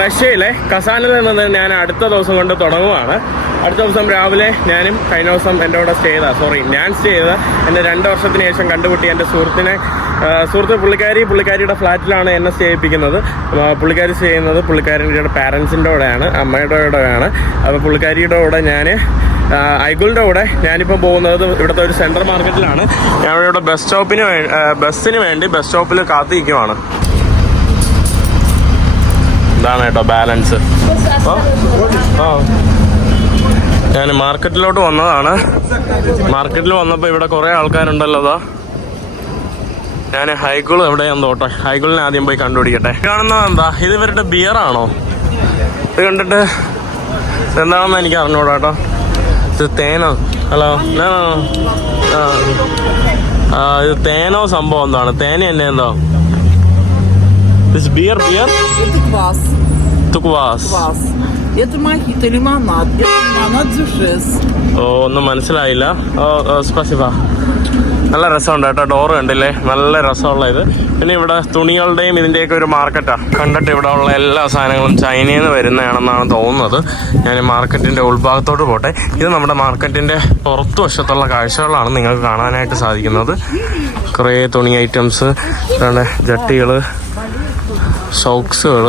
റഷ്യയിലെ കസാനിൽ നിന്ന് ഞാൻ അടുത്ത ദിവസം കൊണ്ട് തുടങ്ങുവാണ്. അടുത്ത ദിവസം രാവിലെ ഞാനും കഴിഞ്ഞ ദിവസം എൻ്റെ കൂടെ ഞാൻ സ്റ്റേ ചെയ്ത എൻ്റെ 2 വർഷത്തിന് ശേഷം കണ്ടുപിട്ടിയ എൻ്റെ സുഹൃത്ത് പുള്ളിക്കാരിയുടെ ഫ്ലാറ്റിലാണ് എന്നെ സ്റ്റേ ചെയ്യിപ്പിക്കുന്നത്. പുള്ളിക്കാരി സ്റ്റേ ചെയ്യുന്നത് പുള്ളിക്കാരിയുടെ പാരൻസിൻ്റെ കൂടെയാണ്, അമ്മയുടെ കൂടെയാണ്. അപ്പോൾ പുള്ളിക്കാരിയുടെ കൂടെ ഞാൻ ഐഗുളിൻ്റെ കൂടെ ഞാനിപ്പോൾ പോകുന്നത് ഇവിടുത്തെ ഒരു സെൻട്രൽ മാർക്കറ്റിലാണ്. ഞാൻ ഇവിടെ ബസ്സിന് വേണ്ടി ബസ് സ്റ്റോപ്പിൽ കാത്തിരിക്കുവാണ്. ഇതാണ് കേട്ടോ ബാലൻസ്. ഞാൻ മാർക്കറ്റിലോട്ട് വന്നതാണ്. മാർക്കറ്റിൽ വന്നപ്പോൾ ഇവിടെ കുറേ ആൾക്കാരുണ്ടല്ലോ. അതാ ഞാൻ ഹൈഗുൾ എവിടെയാന്ന് തോട്ടെ, ഹൈഗുളിനെ ആദ്യം പോയി കണ്ടുപിടിക്കട്ടെ. കാണുന്നത് എന്താ, ഇത് ഇവരുടെ ബിയറാണോ? ഇത് കണ്ടിട്ട് എന്താണെന്ന് എനിക്ക് അറിഞ്ഞൂടാ കേട്ടോ. ഇത് തേനോ? ഹലോ, ഇത് തേനോ സംഭവം എന്താണ്? തേന തന്നെ എന്തോ? Beer? Это квас. Это квас. Это мохито, лимонад. Это лимонад дюшес. ഒന്നും മനസ്സിലായില്ല. സ്പെസിഫ. നല്ല രസമുണ്ട് കേട്ടോ. ഡോറ് കണ്ടില്ലേ, നല്ല രസമുള്ള ഇത്. പിന്നെ ഇവിടെ തുണികളുടെയും ഇതിൻ്റെയൊക്കെ ഒരു മാർക്കറ്റാണ്. കണ്ടിട്ട് ഇവിടെ ഉള്ള എല്ലാ സാധനങ്ങളും ചൈനയിൽ നിന്ന് വരുന്നതാണെന്നാണ് തോന്നുന്നത്. ഞാൻ മാർക്കറ്റിൻ്റെ ഉൾഭാഗത്തോട്ട് പോട്ടെ. ഇത് നമ്മുടെ മാർക്കറ്റിൻ്റെ പുറത്തുവശത്തുള്ള കാഴ്ചകളാണ് നിങ്ങൾക്ക് കാണാനായിട്ട് സാധിക്കുന്നത്. കുറേ തുണി ഐറ്റംസ്, ജട്ടികൾ, സോക്സുകൾ,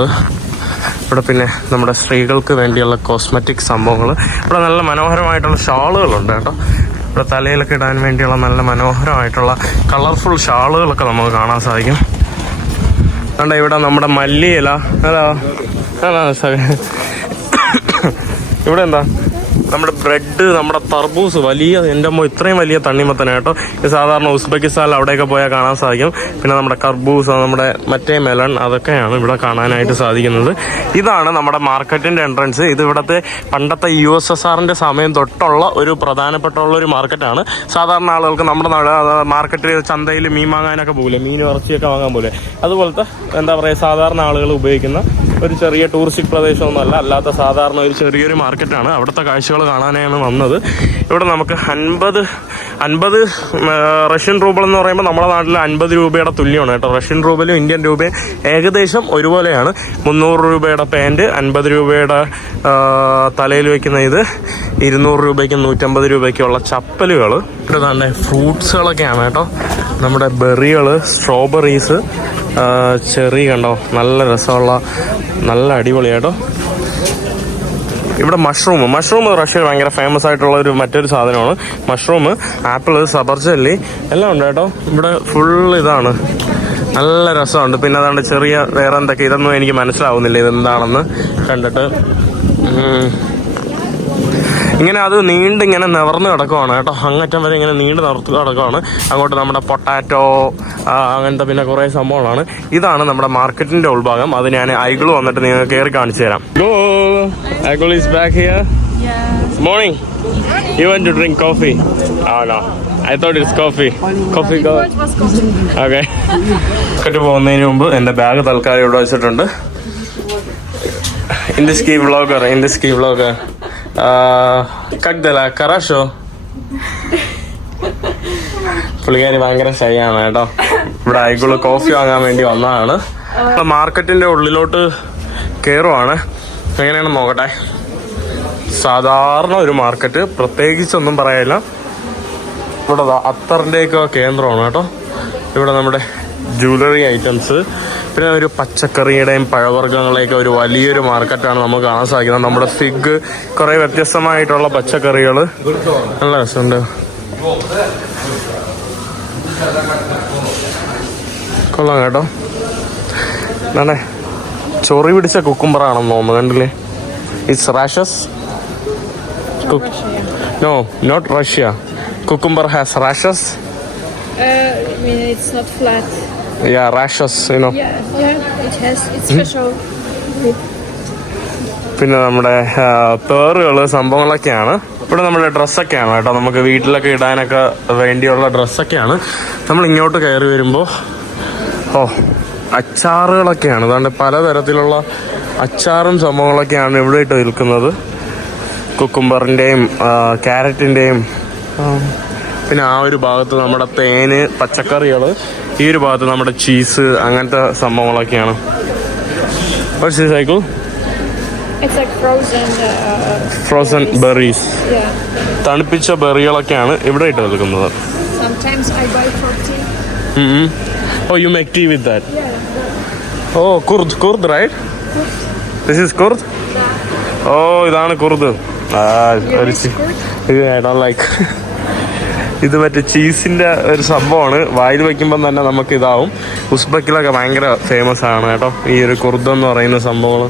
ഇവിടെ പിന്നെ നമ്മുടെ സ്ത്രീകൾക്ക് വേണ്ടിയുള്ള കോസ്മെറ്റിക് സംഭവങ്ങൾ. ഇവിടെ നല്ല മനോഹരമായിട്ടുള്ള ഷാളുകളുണ്ട് കേട്ടോ. ഇവിടെ തലയിലൊക്കെ ഇടാൻ വേണ്ടിയുള്ള നല്ല മനോഹരമായിട്ടുള്ള കളർഫുൾ ഷാളുകളൊക്കെ നമുക്ക് കാണാൻ സാധിക്കും. കണ്ട ഇവിടെ നമ്മുടെ മല്ലിയില. ഇവിടെ എന്താ, നമ്മുടെ ബ്രെഡ്, നമ്മുടെ തർബൂസ്, എൻ്റെ അമ്മ ഇത്രയും വലിയ തണ്ണിമത്തന കേട്ടോ. ഇത് സാധാരണ ഉസ്ബെക്കിസ്ഥാനിൽ അവിടെയൊക്കെ പോയാൽ കാണാൻ സാധിക്കും. പിന്നെ നമ്മുടെ കർബൂസ്, നമ്മുടെ മറ്റേ മെലൺ, അതൊക്കെയാണ് ഇവിടെ കാണാനായിട്ട് സാധിക്കുന്നത്. ഇതാണ് നമ്മുടെ മാർക്കറ്റിൻ്റെ എൻട്രൻസ്. ഇത് ഇവിടുത്തെ പണ്ടത്തെ USSRൻ്റെ സമയം തൊട്ടുള്ള ഒരു പ്രധാനപ്പെട്ടുള്ള ഒരു മാർക്കറ്റാണ്. സാധാരണ ആളുകൾക്ക് നമ്മുടെ മാർക്കറ്റിൽ ചന്തയിൽ മീൻ വാങ്ങാനൊക്കെ പോകില്ലേ, മീൻ ഇറച്ചിയൊക്കെ വാങ്ങാൻ പോലെ, അതുപോലത്തെ എന്താ പറയുക, സാധാരണ ആളുകൾ ഉപയോഗിക്കുന്ന ഒരു ചെറിയ ടൂറിസ്റ്റ് പ്രദേശമൊന്നുമല്ല, അല്ലാത്ത സാധാരണ ഒരു ചെറിയൊരു മാർക്കറ്റാണ്. അവിടുത്തെ കാഴ്ചകൾ കാണാനാണ് വന്നത്. ഇവിടെ നമുക്ക് 50 റഷ്യൻ റൂബിൾ എന്ന് പറയുമ്പോൾ നമ്മുടെ നാട്ടിൽ 50 രൂപയുടെ തുല്യമാണ് കേട്ടോ. റഷ്യൻ റൂബിലും ഇന്ത്യൻ രൂപയും ഏകദേശം ഒരുപോലെയാണ്. 300 രൂപയുടെ പാൻറ്, 50 രൂപയുടെ തലയിൽ വയ്ക്കുന്ന ഇത്, 200 രൂപയ്ക്കും 150 രൂപയ്ക്കുള്ള ചപ്പലുകൾ. ഇവിടെ തന്നെ ഫ്രൂട്ട്സുകളൊക്കെയാണ് കേട്ടോ. നമ്മുടെ ബെറികൾ, സ്ട്രോബെറീസ്, ചെറി കണ്ടോ, നല്ല രസമുള്ള, നല്ല അടിപൊളിയാട്ടോ. ഇവിടെ മഷ്റൂം റഷ്യയിൽ ഭയങ്കര ഫേമസ് ആയിട്ടുള്ള മറ്റൊരു സാധനമാണ്. മഷ്റൂം, ആപ്പിൾ, സബർജല്ലി എല്ലാം ഉണ്ട് കേട്ടോ. ഇവിടെ ഫുൾ ഇതാണ്, നല്ല രസമുണ്ട്. പിന്നെ അതാണ്ട് ചെറിയ വേറെ എന്തൊക്കെ, ഇതൊന്നും എനിക്ക് മനസ്സിലാവുന്നില്ല ഇതെന്താണെന്ന് കണ്ടിട്ട്. ഇങ്ങനെ അത് നീണ്ടിങ്ങനെ നിവർന്ന് കിടക്കുവാണ് കേട്ടോ. അങ്ങറ്റം വരെ ഇങ്ങനെ നീണ്ട് നിവർത്ത് കിടക്കുവാണ്. അങ്ങോട്ട് നമ്മുടെ പൊട്ടാറ്റോ, അങ്ങനത്തെ പിന്നെ കുറേ സംഭവങ്ങളാണ്. ഇതാണ് നമ്മുടെ മാർക്കറ്റിന്റെ ഉൾഭാഗം. അത് ഞാൻ ഐഗിൾ വന്നിട്ട് നിങ്ങൾ കയറി കാണിച്ചു തരാം. ഗോ, ഐഗിൾ is back here. Morning. You want to drink coffee? Oh no, I thought it's coffee. Coffee go. Okay. Cut പോകുന്നതിന് മുമ്പ് എൻ്റെ ബാഗ് തൽക്കാലം ഇവിടെ വെച്ചിട്ടുണ്ട്. In this key vlogger. Как дела? Хорошо. പുള്ളിക്കാരി ഭയങ്കര ഷൈയാണ് കേട്ടോ. ഇവിടെ ഐഗിള് കോഫി വാങ്ങാൻ വേണ്ടി വന്നതാണ്. മാർക്കറ്റിന്റെ ഉള്ളിലോട്ട് കയറുവാണ്. എങ്ങനെയാണെന്ന് നോക്കട്ടെ. സാധാരണ ഒരു മാർക്കറ്റ്, പ്രത്യേകിച്ചൊന്നും പറയാനില്ല. ഇവിടെ അത്തറിൻ്റെയൊക്കെ കേന്ദ്രമാണ് കേട്ടോ. ഇവിടെ നമ്മുടെ ജ്വല്ലറി ഐറ്റംസ്, പിന്നെ ഒരു പച്ചക്കറിയുടെയും പഴവർഗ്ഗങ്ങളുടെയൊക്കെ ഒരു വലിയൊരു മാർക്കറ്റാണ് നമുക്ക് കാണാൻ സാധിക്കുന്നത്. നമ്മുടെ ഫിഗ്, കുറേ വ്യത്യസ്തമായിട്ടുള്ള പച്ചക്കറികൾ, നല്ല രസമുണ്ട്, കൊള്ളാം കേട്ടോ. അതെ, ചൊറി പിടിച്ച കുക്കുംബറാണെന്ന് തോന്നുന്നു, കണ്ടില്ലേ? It's rashes. No, not Russia. Cucumber has rashes. It's not flat. Yeah, rashes, you know. Yeah, it has. It's special. പിന്നെ നമ്മുടെ പേറുകൾ, സംഭവങ്ങളൊക്കെയാണ്. ഇവിടെ നമ്മുടെ ഡ്രസ്സൊക്കെയാണ് കേട്ടോ. നമുക്ക് വീട്ടിലൊക്കെ ഇടാനൊക്കെ വേണ്ടിയുള്ള ഡ്രസ്സൊക്കെയാണ്. നമ്മൾ ഇങ്ങോട്ട് കയറി വരുമ്പോൾ അച്ചാറുകളൊക്കെയാണ്. അതുകൊണ്ട് പലതരത്തിലുള്ള അച്ചാറും സംഭവങ്ങളൊക്കെയാണ് ഇവിടെ ഇട്ട് വിൽക്കുന്നത്. കുക്കുംബറിൻ്റെയും ക്യാരറ്റിൻ്റെയും. പിന്നെ ആ ഒരു ഭാഗത്ത് നമ്മുടെ തേന്, പച്ചക്കറികൾ. ഈ ഒരു ഭാഗത്ത് നമ്മുടെ ചീസ്, അങ്ങനത്തെ സംഭവങ്ങളൊക്കെയാണ്. What's this, Aigul? It's like frozen. Frozen berries. Yeah. തണുപ്പിച്ച ബെറികളൊക്കെയാണ് ഇവിടെ ഇട്ട് നിൽക്കുന്നത്. Sometimes I buy for tea. Oh, you make tea with that? Yeah. Oh, kurd, right? This is kurd? Oh, ഇതാണ് കുർദ്. I don't like. ഇത് മറ്റേ ചീസിൻ്റെ ഒരു സംഭവമാണ്. വായിൽ വയ്ക്കുമ്പം തന്നെ നമുക്ക് ഇതാവും. ഉസ്ബക്കിലൊക്കെ ഭയങ്കര ഫേമസ് ആണ് കേട്ടോ ഈ ഒരു കുർദ് എന്ന് പറയുന്ന സംഭവങ്ങൾ.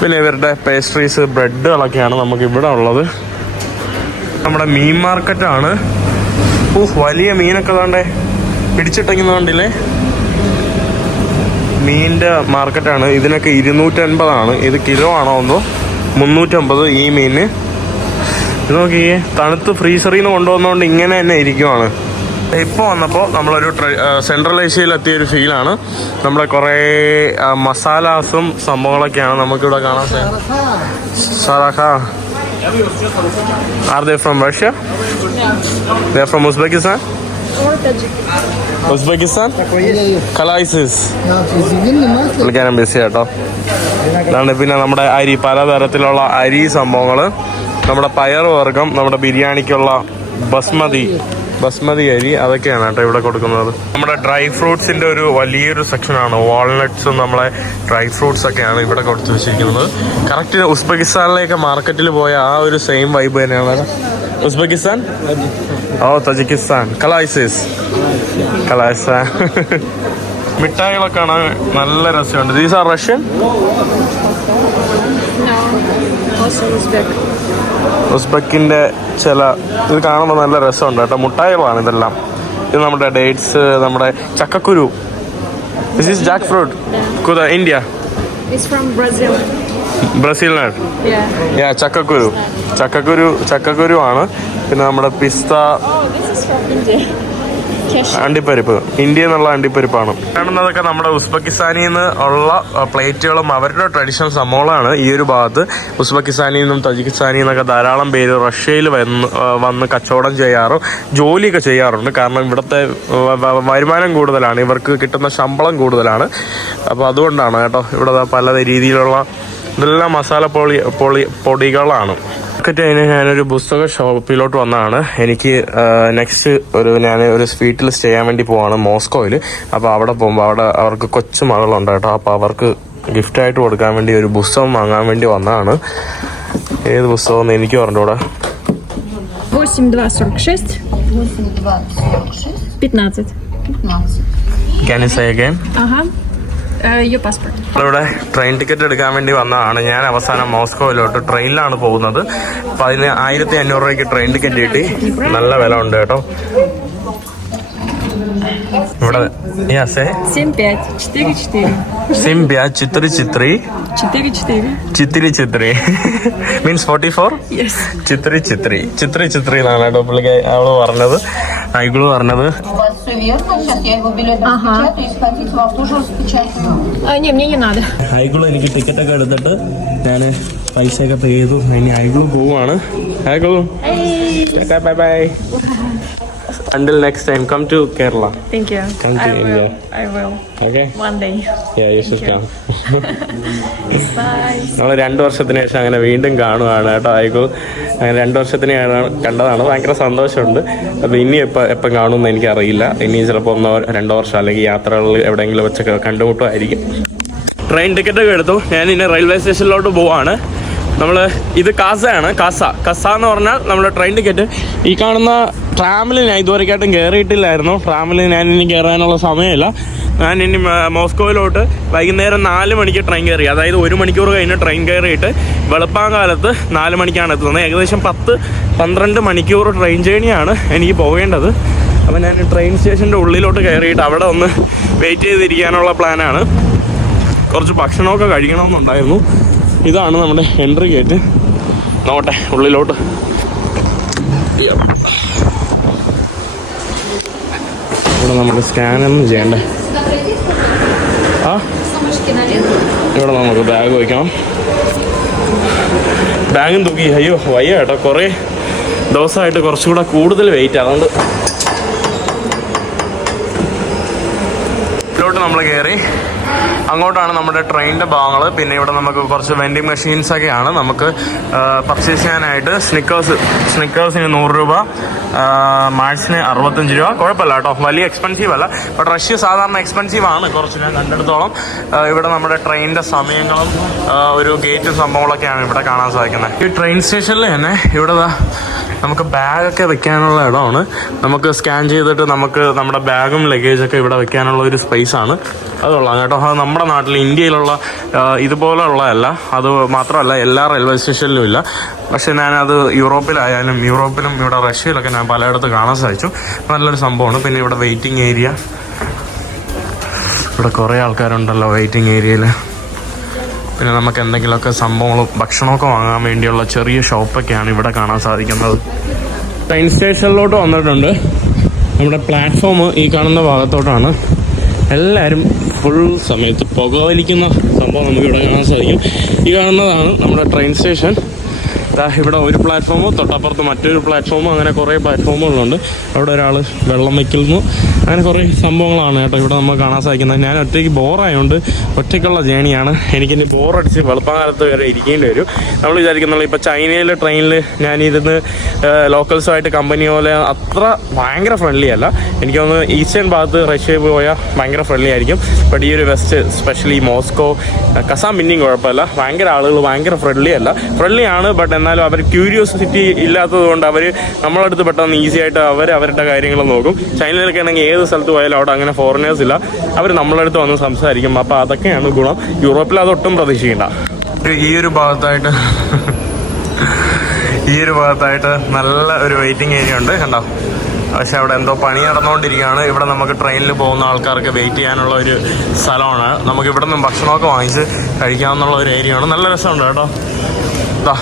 പിന്നെ ഇവരുടെ പേസ്ട്രീസ്, ബ്രെഡുകളൊക്കെയാണ് നമുക്ക് ഇവിടെ ഉള്ളത്. നമ്മുടെ മീൻ മാർക്കറ്റാണ്. വലിയ മീനൊക്കെ താണ്ടേ പിടിച്ചിട്ടെങ്കിന്നുണ്ടില്ലേ. മീനിൻ്റെ മാർക്കറ്റാണ്. ഇതിനൊക്കെ 250 ഇത് കിലോ ആണോ എന്തോ. 350 ഈ മീനിന്. ഇത് നോക്കിയേ, തണുത്ത് ഫ്രീസറിൽ നിന്ന് കൊണ്ടുവന്നുകൊണ്ട് ഇങ്ങനെ തന്നെ ഇരിക്കുവാണ്. ഇപ്പോൾ വന്നപ്പോൾ നമ്മളൊരു സെൻട്രൽ ഏഷ്യയിലെത്തിയൊരു ഫീലാണ്. നമ്മുടെ കുറേ മസാലാസും സംഭവങ്ങളൊക്കെയാണ് നമുക്കിവിടെ കാണാൻ സാധാ. Are they from Russia? They are from Uzbekistan? Or Tajikistan. Uzbekistan? Kalaisis. പുള്ളിക്കാരൻ ബിസി കേട്ടോ. അതാണ്. പിന്നെ നമ്മുടെ അരി, പലതരത്തിലുള്ള അരി സംഭവങ്ങൾ, നമ്മുടെ പയർ വർഗ്ഗം, നമ്മുടെ ബിരിയാണിക്കുള്ള ബസ്മതി അരി, അതൊക്കെയാണ് കേട്ടോ ഇവിടെ കൊടുക്കുന്നത്. നമ്മുടെ ഡ്രൈ ഫ്രൂട്ട്സിന്റെ ഒരു വലിയൊരു സെക്ഷനാണ്. വാൾനട്ട്സും നമ്മളെ ഡ്രൈ ഫ്രൂട്ട്സ് ഒക്കെയാണ് ഇവിടെ കൊടുത്തു വെച്ചിരിക്കുന്നത്. കറക്റ്റ് ഉസ്ബെക്കിസ്ഥാനിലേക്ക് മാർക്കറ്റിൽ പോയ ആ ഒരു സെയിം വൈബ് തന്നെയാണ്. ഉസ്ബെക്കിസ്ഥാൻ? ഓ, തജിക്കിസ്ഥാൻ. കലായിസാൻ. മിഠായികളൊക്കെ കാണാൻ നല്ല രസമുണ്ട്. These are Russian? No, also Uzbek. ഉസ്ബെക്കിൻ്റെ ഇത് കാണുമ്പോൾ നല്ല രസമുണ്ട് കേട്ടോ. മുട്ടായികളാണ് ഇതെല്ലാം. ഇത് നമ്മുടെ ഡേറ്റ്സ്, നമ്മുടെ ചക്കക്കുരു. This is Jack fruit. India. It's from Brazil. Brazil nut. Yeah. ചക്കക്കുരു ആണ്. പിന്നെ നമ്മുടെ പിസ്ത. Oh, this is from India. അണ്ടിപ്പരിപ്പ്. ഇന്ത്യ എന്നുള്ള അണ്ടിപ്പരിപ്പാണ് കാണുന്നതൊക്കെ. നമ്മുടെ ഉസ്ബെക്കിസ്ഥാനിൽ നിന്ന് ഉള്ള പ്ലേറ്റുകളും അവരുടെ ട്രഡീഷണൽ സംഭവങ്ങളാണ് ഈ ഒരു ഭാഗത്ത്. ഉസ്ബെക്കിസ്ഥാനിൽ നിന്നും തജിക്കിസ്ഥാനിൽ നിന്നൊക്കെ ധാരാളം പേര് റഷ്യയിൽ വന്ന് കച്ചവടം ചെയ്യാറും ജോലിയൊക്കെ ചെയ്യാറുണ്ട്. കാരണം ഇവിടുത്തെ വരുമാനം കൂടുതലാണ്, ഇവർക്ക് കിട്ടുന്ന ശമ്പളം കൂടുതലാണ്. അപ്പോൾ അതുകൊണ്ടാണ് കേട്ടോ ഇവിടെ പല രീതിയിലുള്ള ഇതെല്ലാം മസാല പൊടികളാണ്. കഴിഞ്ഞ് ഞാനൊരു പുസ്തക ഷോപ്പിലോട്ട് വന്നതാണ്. എനിക്ക് നെക്സ്റ്റ് ഞാൻ ഒരു വീട്ടിൽ സ്റ്റേ ചെയ്യാൻ വേണ്ടി പോവാണ് മോസ്കോയിൽ. അപ്പോൾ അവിടെ പോകുമ്പോൾ അവിടെ അവർക്ക് കൊച്ചു മകളുണ്ട് കേട്ടോ. അപ്പോൾ അവർക്ക് ഗിഫ്റ്റായിട്ട് കൊടുക്കാൻ വേണ്ടി ഒരു പുസ്തകം വാങ്ങാൻ വേണ്ടി വന്നതാണ്. ഏത് പുസ്തകം എന്ന് എനിക്ക് പറഞ്ഞൂടെ. 8246. 15. Can you say again? Your passport. നമ്മളിവിടെ ട്രെയിൻ ടിക്കറ്റ് എടുക്കാൻ വേണ്ടി വന്നതാണ്. ഞാൻ അവസാനം മോസ്കോയിലോട്ട് ട്രെയിനിലാണ് പോകുന്നത്. അപ്പോൾ അതിന് 1500 രൂപയ്ക്ക് ട്രെയിൻ ടിക്കറ്റ് കിട്ടി. നല്ല വില ഉണ്ട് കേട്ടോ ഇവിടെ. 7544. ചിത്രി മീൻസ് 44. ചിത്രി എന്നാണ് കേട്ടോ പുള്ളിക്ക് അവള് പറഞ്ഞത്, ഐഗിള് പറഞ്ഞത്. ഐഗിള് എനിക്ക് ടിക്കറ്റൊക്കെ എടുത്തിട്ട് ഞാൻ പൈസയൊക്കെ പേ ചെയ്തു. ഇനി ഐഗിള് പോവാണ്. ഐഗിള് bye bye. Until next time, come to Kerala. Thank you. Come to India. I will. Okay? One day. Yeah, you should come. Bye. നമ്മൾ 2 വർഷത്തിന് ശേഷം അങ്ങനെ വീണ്ടും കാണുകയാണ് കേട്ടോ. ഐഗോ അങ്ങനെ 2 വർഷത്തിന് കണ്ടതാണ്. ഭയങ്കര സന്തോഷമുണ്ട്. അപ്പോൾ ഇനി എപ്പം കാണുമെന്ന് എനിക്കറിയില്ല. ഇനി ചിലപ്പോൾ 1-2 വർഷം അല്ലെങ്കിൽ യാത്രകളിൽ എവിടെയെങ്കിലും വെച്ചൊക്കെ കണ്ടുമുട്ടുമായിരിക്കും. ട്രെയിൻ ടിക്കറ്റൊക്കെ എടുത്തു. ഞാൻ ഇനി റെയിൽവേ സ്റ്റേഷനിലോട്ട് പോവാണ്. ഇത് കാസയാണ്. കസ എന്ന് പറഞ്ഞാൽ നമ്മുടെ ട്രെയിൻ ടിക്കറ്റ്. ഈ കാണുന്ന ട്രാമിൽ ഞാൻ ഇതുവരെയായിട്ടും കയറിയിട്ടില്ലായിരുന്നു. ട്രാമിൽ ഞാൻ ഇനി കയറാനുള്ള സമയമില്ല. ഞാൻ ഇനി മോസ്കോയിലോട്ട് വൈകുന്നേരം 4 മണിക്ക് ട്രെയിൻ കയറി. അതായത് 1 മണിക്കൂർ കഴിഞ്ഞ് ട്രെയിൻ കയറിയിട്ട് വെളുപ്പാങ്കാലത്ത് 4 മണിക്കാണ് എത്തുന്നത്. ഏകദേശം 10-12 മണിക്കൂർ ട്രെയിൻ ജേണിയാണ് എനിക്ക് പോകേണ്ടത്. അപ്പോൾ ഞാൻ ട്രെയിൻ സ്റ്റേഷൻ്റെ ഉള്ളിലോട്ട് കയറിയിട്ട് അവിടെ ഒന്ന് വെയിറ്റ് ചെയ്തിരിക്കാനുള്ള പ്ലാനാണ്. കുറച്ച് ഭക്ഷണമൊക്കെ കഴിക്കണമെന്നുണ്ടായിരുന്നു. ഇതാണ് നമ്മുടെ എൻട്രി ഗേറ്റ്. നോട്ടെ ഉള്ളിലോട്ട്. ഇവിടെ നമ്മൾ സ്കാനൊന്നും ചെയ്യണ്ടേ. ഇവിടെ നമുക്ക് ബാഗ് വയ്ക്കണം. ബാഗും തൂക്കി. അയ്യോ വയ്യ കേട്ടോ, കുറേ ദിവസമായിട്ട് കുറച്ചുകൂടെ കൂടുതൽ വെയിറ്റ്. അതുകൊണ്ട് ഇതിലോട്ട് നമ്മൾ കയറി. അങ്ങോട്ടാണ് നമ്മുടെ ട്രെയിനിൻ്റെ ഭാഗങ്ങൾ. പിന്നെ ഇവിടെ നമുക്ക് കുറച്ച് വെൻഡിങ് മെഷീൻസൊക്കെയാണ് നമുക്ക് പർച്ചേസ് ചെയ്യാനായിട്ട്. സ്നിക്കേഴ്സിന് 100 രൂപ, മാഴ്സിന് 65 രൂപ. കുഴപ്പമില്ല കേട്ടോ, വലിയ എക്സ്പെൻസീവ് അല്ല. ബട്ട് റഷ്യ സാധാരണ എക്സ്പെൻസീവ് ആണ് കുറച്ച്, ഞാൻ കണ്ടെടുത്തോളം. ഇവിടെ നമ്മുടെ ട്രെയിനിൻ്റെ സമയങ്ങളും ഒരു ഗേറ്റും സംഭവങ്ങളൊക്കെയാണ് ഇവിടെ കാണാൻ സാധിക്കുന്നത്. ഈ ട്രെയിൻ സ്റ്റേഷനിൽ തന്നെ ഇവിടെ നമുക്ക് ബാഗൊക്കെ വെക്കാനുള്ള ഇടമാണ്. നമുക്ക് സ്കാൻ ചെയ്തിട്ട് നമുക്ക് നമ്മുടെ ബാഗും ലഗേജൊക്കെ ഇവിടെ വെക്കാനുള്ള ഒരു സ്പേസാണ്. അത് കൊള്ളാം കേട്ടോ. അത് നമ്മുടെ നാട്ടിൽ ഇന്ത്യയിലുള്ള ഇതുപോലെയുള്ളതല്ല. അത് മാത്രമല്ല എല്ലാ റെയിൽവേ സ്റ്റേഷനിലും ഇല്ല. പക്ഷേ ഞാനത് യൂറോപ്പിലും ഇവിടെ റഷ്യയിലൊക്കെ ഞാൻ പലയിടത്ത് കാണാൻ സാധിച്ചു. നല്ലൊരു സംഭവമാണ്. പിന്നെ ഇവിടെ വെയിറ്റിംഗ് ഏരിയ, ഇവിടെ കുറേ ആൾക്കാരുണ്ടല്ലോ വെയിറ്റിംഗ് ഏരിയയിൽ. പിന്നെ നമുക്ക് എന്തെങ്കിലുമൊക്കെ സംഭവങ്ങളും ഭക്ഷണമൊക്കെ വാങ്ങാൻ വേണ്ടിയുള്ള ചെറിയ ഷോപ്പൊക്കെയാണ് ഇവിടെ കാണാൻ സാധിക്കുന്നത്. ട്രെയിൻ സ്റ്റേഷനിലോട്ട് വന്നിട്ടുണ്ട്. നമ്മുടെ പ്ലാറ്റ്ഫോം ഈ കാണുന്ന ഭാഗത്തോട്ടാണ്. എല്ലാവരും ഫുൾ സമയത്ത് പുകവലിക്കുന്ന സംഭവം നമുക്കിവിടെ കാണാൻ സാധിക്കും. ഈ കാണുന്നതാണ് നമ്മുടെ ട്രെയിൻ സ്റ്റേഷൻ. ഇവിടെ ഒരു പ്ലാറ്റ്ഫോമ്, തൊട്ടപ്പുറത്ത് മറ്റൊരു പ്ലാറ്റ്ഫോമും, അങ്ങനെ കുറേ പ്ലാറ്റ്ഫോമുകളുണ്ട്. അവിടെ ഒരാൾ വെള്ളം വയ്ക്കുന്നു. അങ്ങനെ കുറേ സംഭവങ്ങളാണ് കേട്ടോ ഇവിടെ നമുക്ക് കാണാൻ സാധിക്കുന്നത്. ഞാൻ ഒറ്റയ്ക്ക് ബോറായതുകൊണ്ട് ഒറ്റയ്ക്കുള്ള ജേണിയാണ്. എനിക്കിനി ബോറടിച്ച് വെളുപ്പകാലത്ത് വരെ ഇരിക്കേണ്ടി വരും. നമ്മൾ വിചാരിക്കുന്നുള്ളൂ ഇപ്പോൾ ചൈനയിലെ ട്രെയിനിൽ ഞാനിരുന്ന് ലോക്കൽസുമായിട്ട് കമ്പനി പോലെ അത്ര ഭയങ്കര ഫ്രണ്ട്ലി അല്ല. എനിക്ക് തോന്നുന്നു ഈസ്റ്റേൺ ഭാഗത്ത് റഷ്യയിൽ പോയാൽ ഭയങ്കര ഫ്രണ്ട്ലി ആയിരിക്കും. ബട്ട് ഈ ഒരു വെസ്റ്റ്, സ്പെഷ്യലി മോസ്കോ, കസാൻ പിന്നെയും കുഴപ്പമില്ല. ഭയങ്കര ആളുകൾ ഭയങ്കര ഫ്രണ്ട്ലി അല്ല. ഫ്രണ്ട്ലി ആണ്, ബട്ട് എന്നാലും അവർ ക്യൂരിയോസിറ്റി ഇല്ലാത്തത് കൊണ്ട് അവർ നമ്മളടുത്ത് പെട്ടെന്ന് ഈസി ആയിട്ട് അവരുടെ കാര്യങ്ങൾ നോക്കും. ചൈനയിലൊക്കെ ആണെങ്കിൽ ഏത് സ്ഥലത്ത് പോയാലും അവിടെ അങ്ങനെ ഫോറിനേഴ്സ് ഇല്ല. അവർ നമ്മളടുത്ത് വന്ന് സംസാരിക്കും. അപ്പോൾ അതൊക്കെയാണ് ഗുണം. യൂറോപ്പിൽ അതൊട്ടും പ്രതീക്ഷിക്കേണ്ട. ഈ ഒരു ഭാഗത്തായിട്ട് നല്ല ഒരു വെയിറ്റിംഗ് ഏരിയ ഉണ്ട് കണ്ടോ. പക്ഷെ അവിടെ എന്തോ പണി നടന്നുകൊണ്ടിരിക്കുകയാണ്. ഇവിടെ നമുക്ക് ട്രെയിനിൽ പോകുന്ന ആൾക്കാർക്ക് വെയിറ്റ് ചെയ്യാനുള്ള ഒരു സ്ഥലമാണ്. നമുക്ക് ഇവിടെ നിന്നും ഭക്ഷണമൊക്കെ വാങ്ങിച്ച് കഴിക്കാമെന്നുള്ള ഒരു ഏരിയ ആണ്. നല്ല രസമുണ്ട് കേട്ടോ.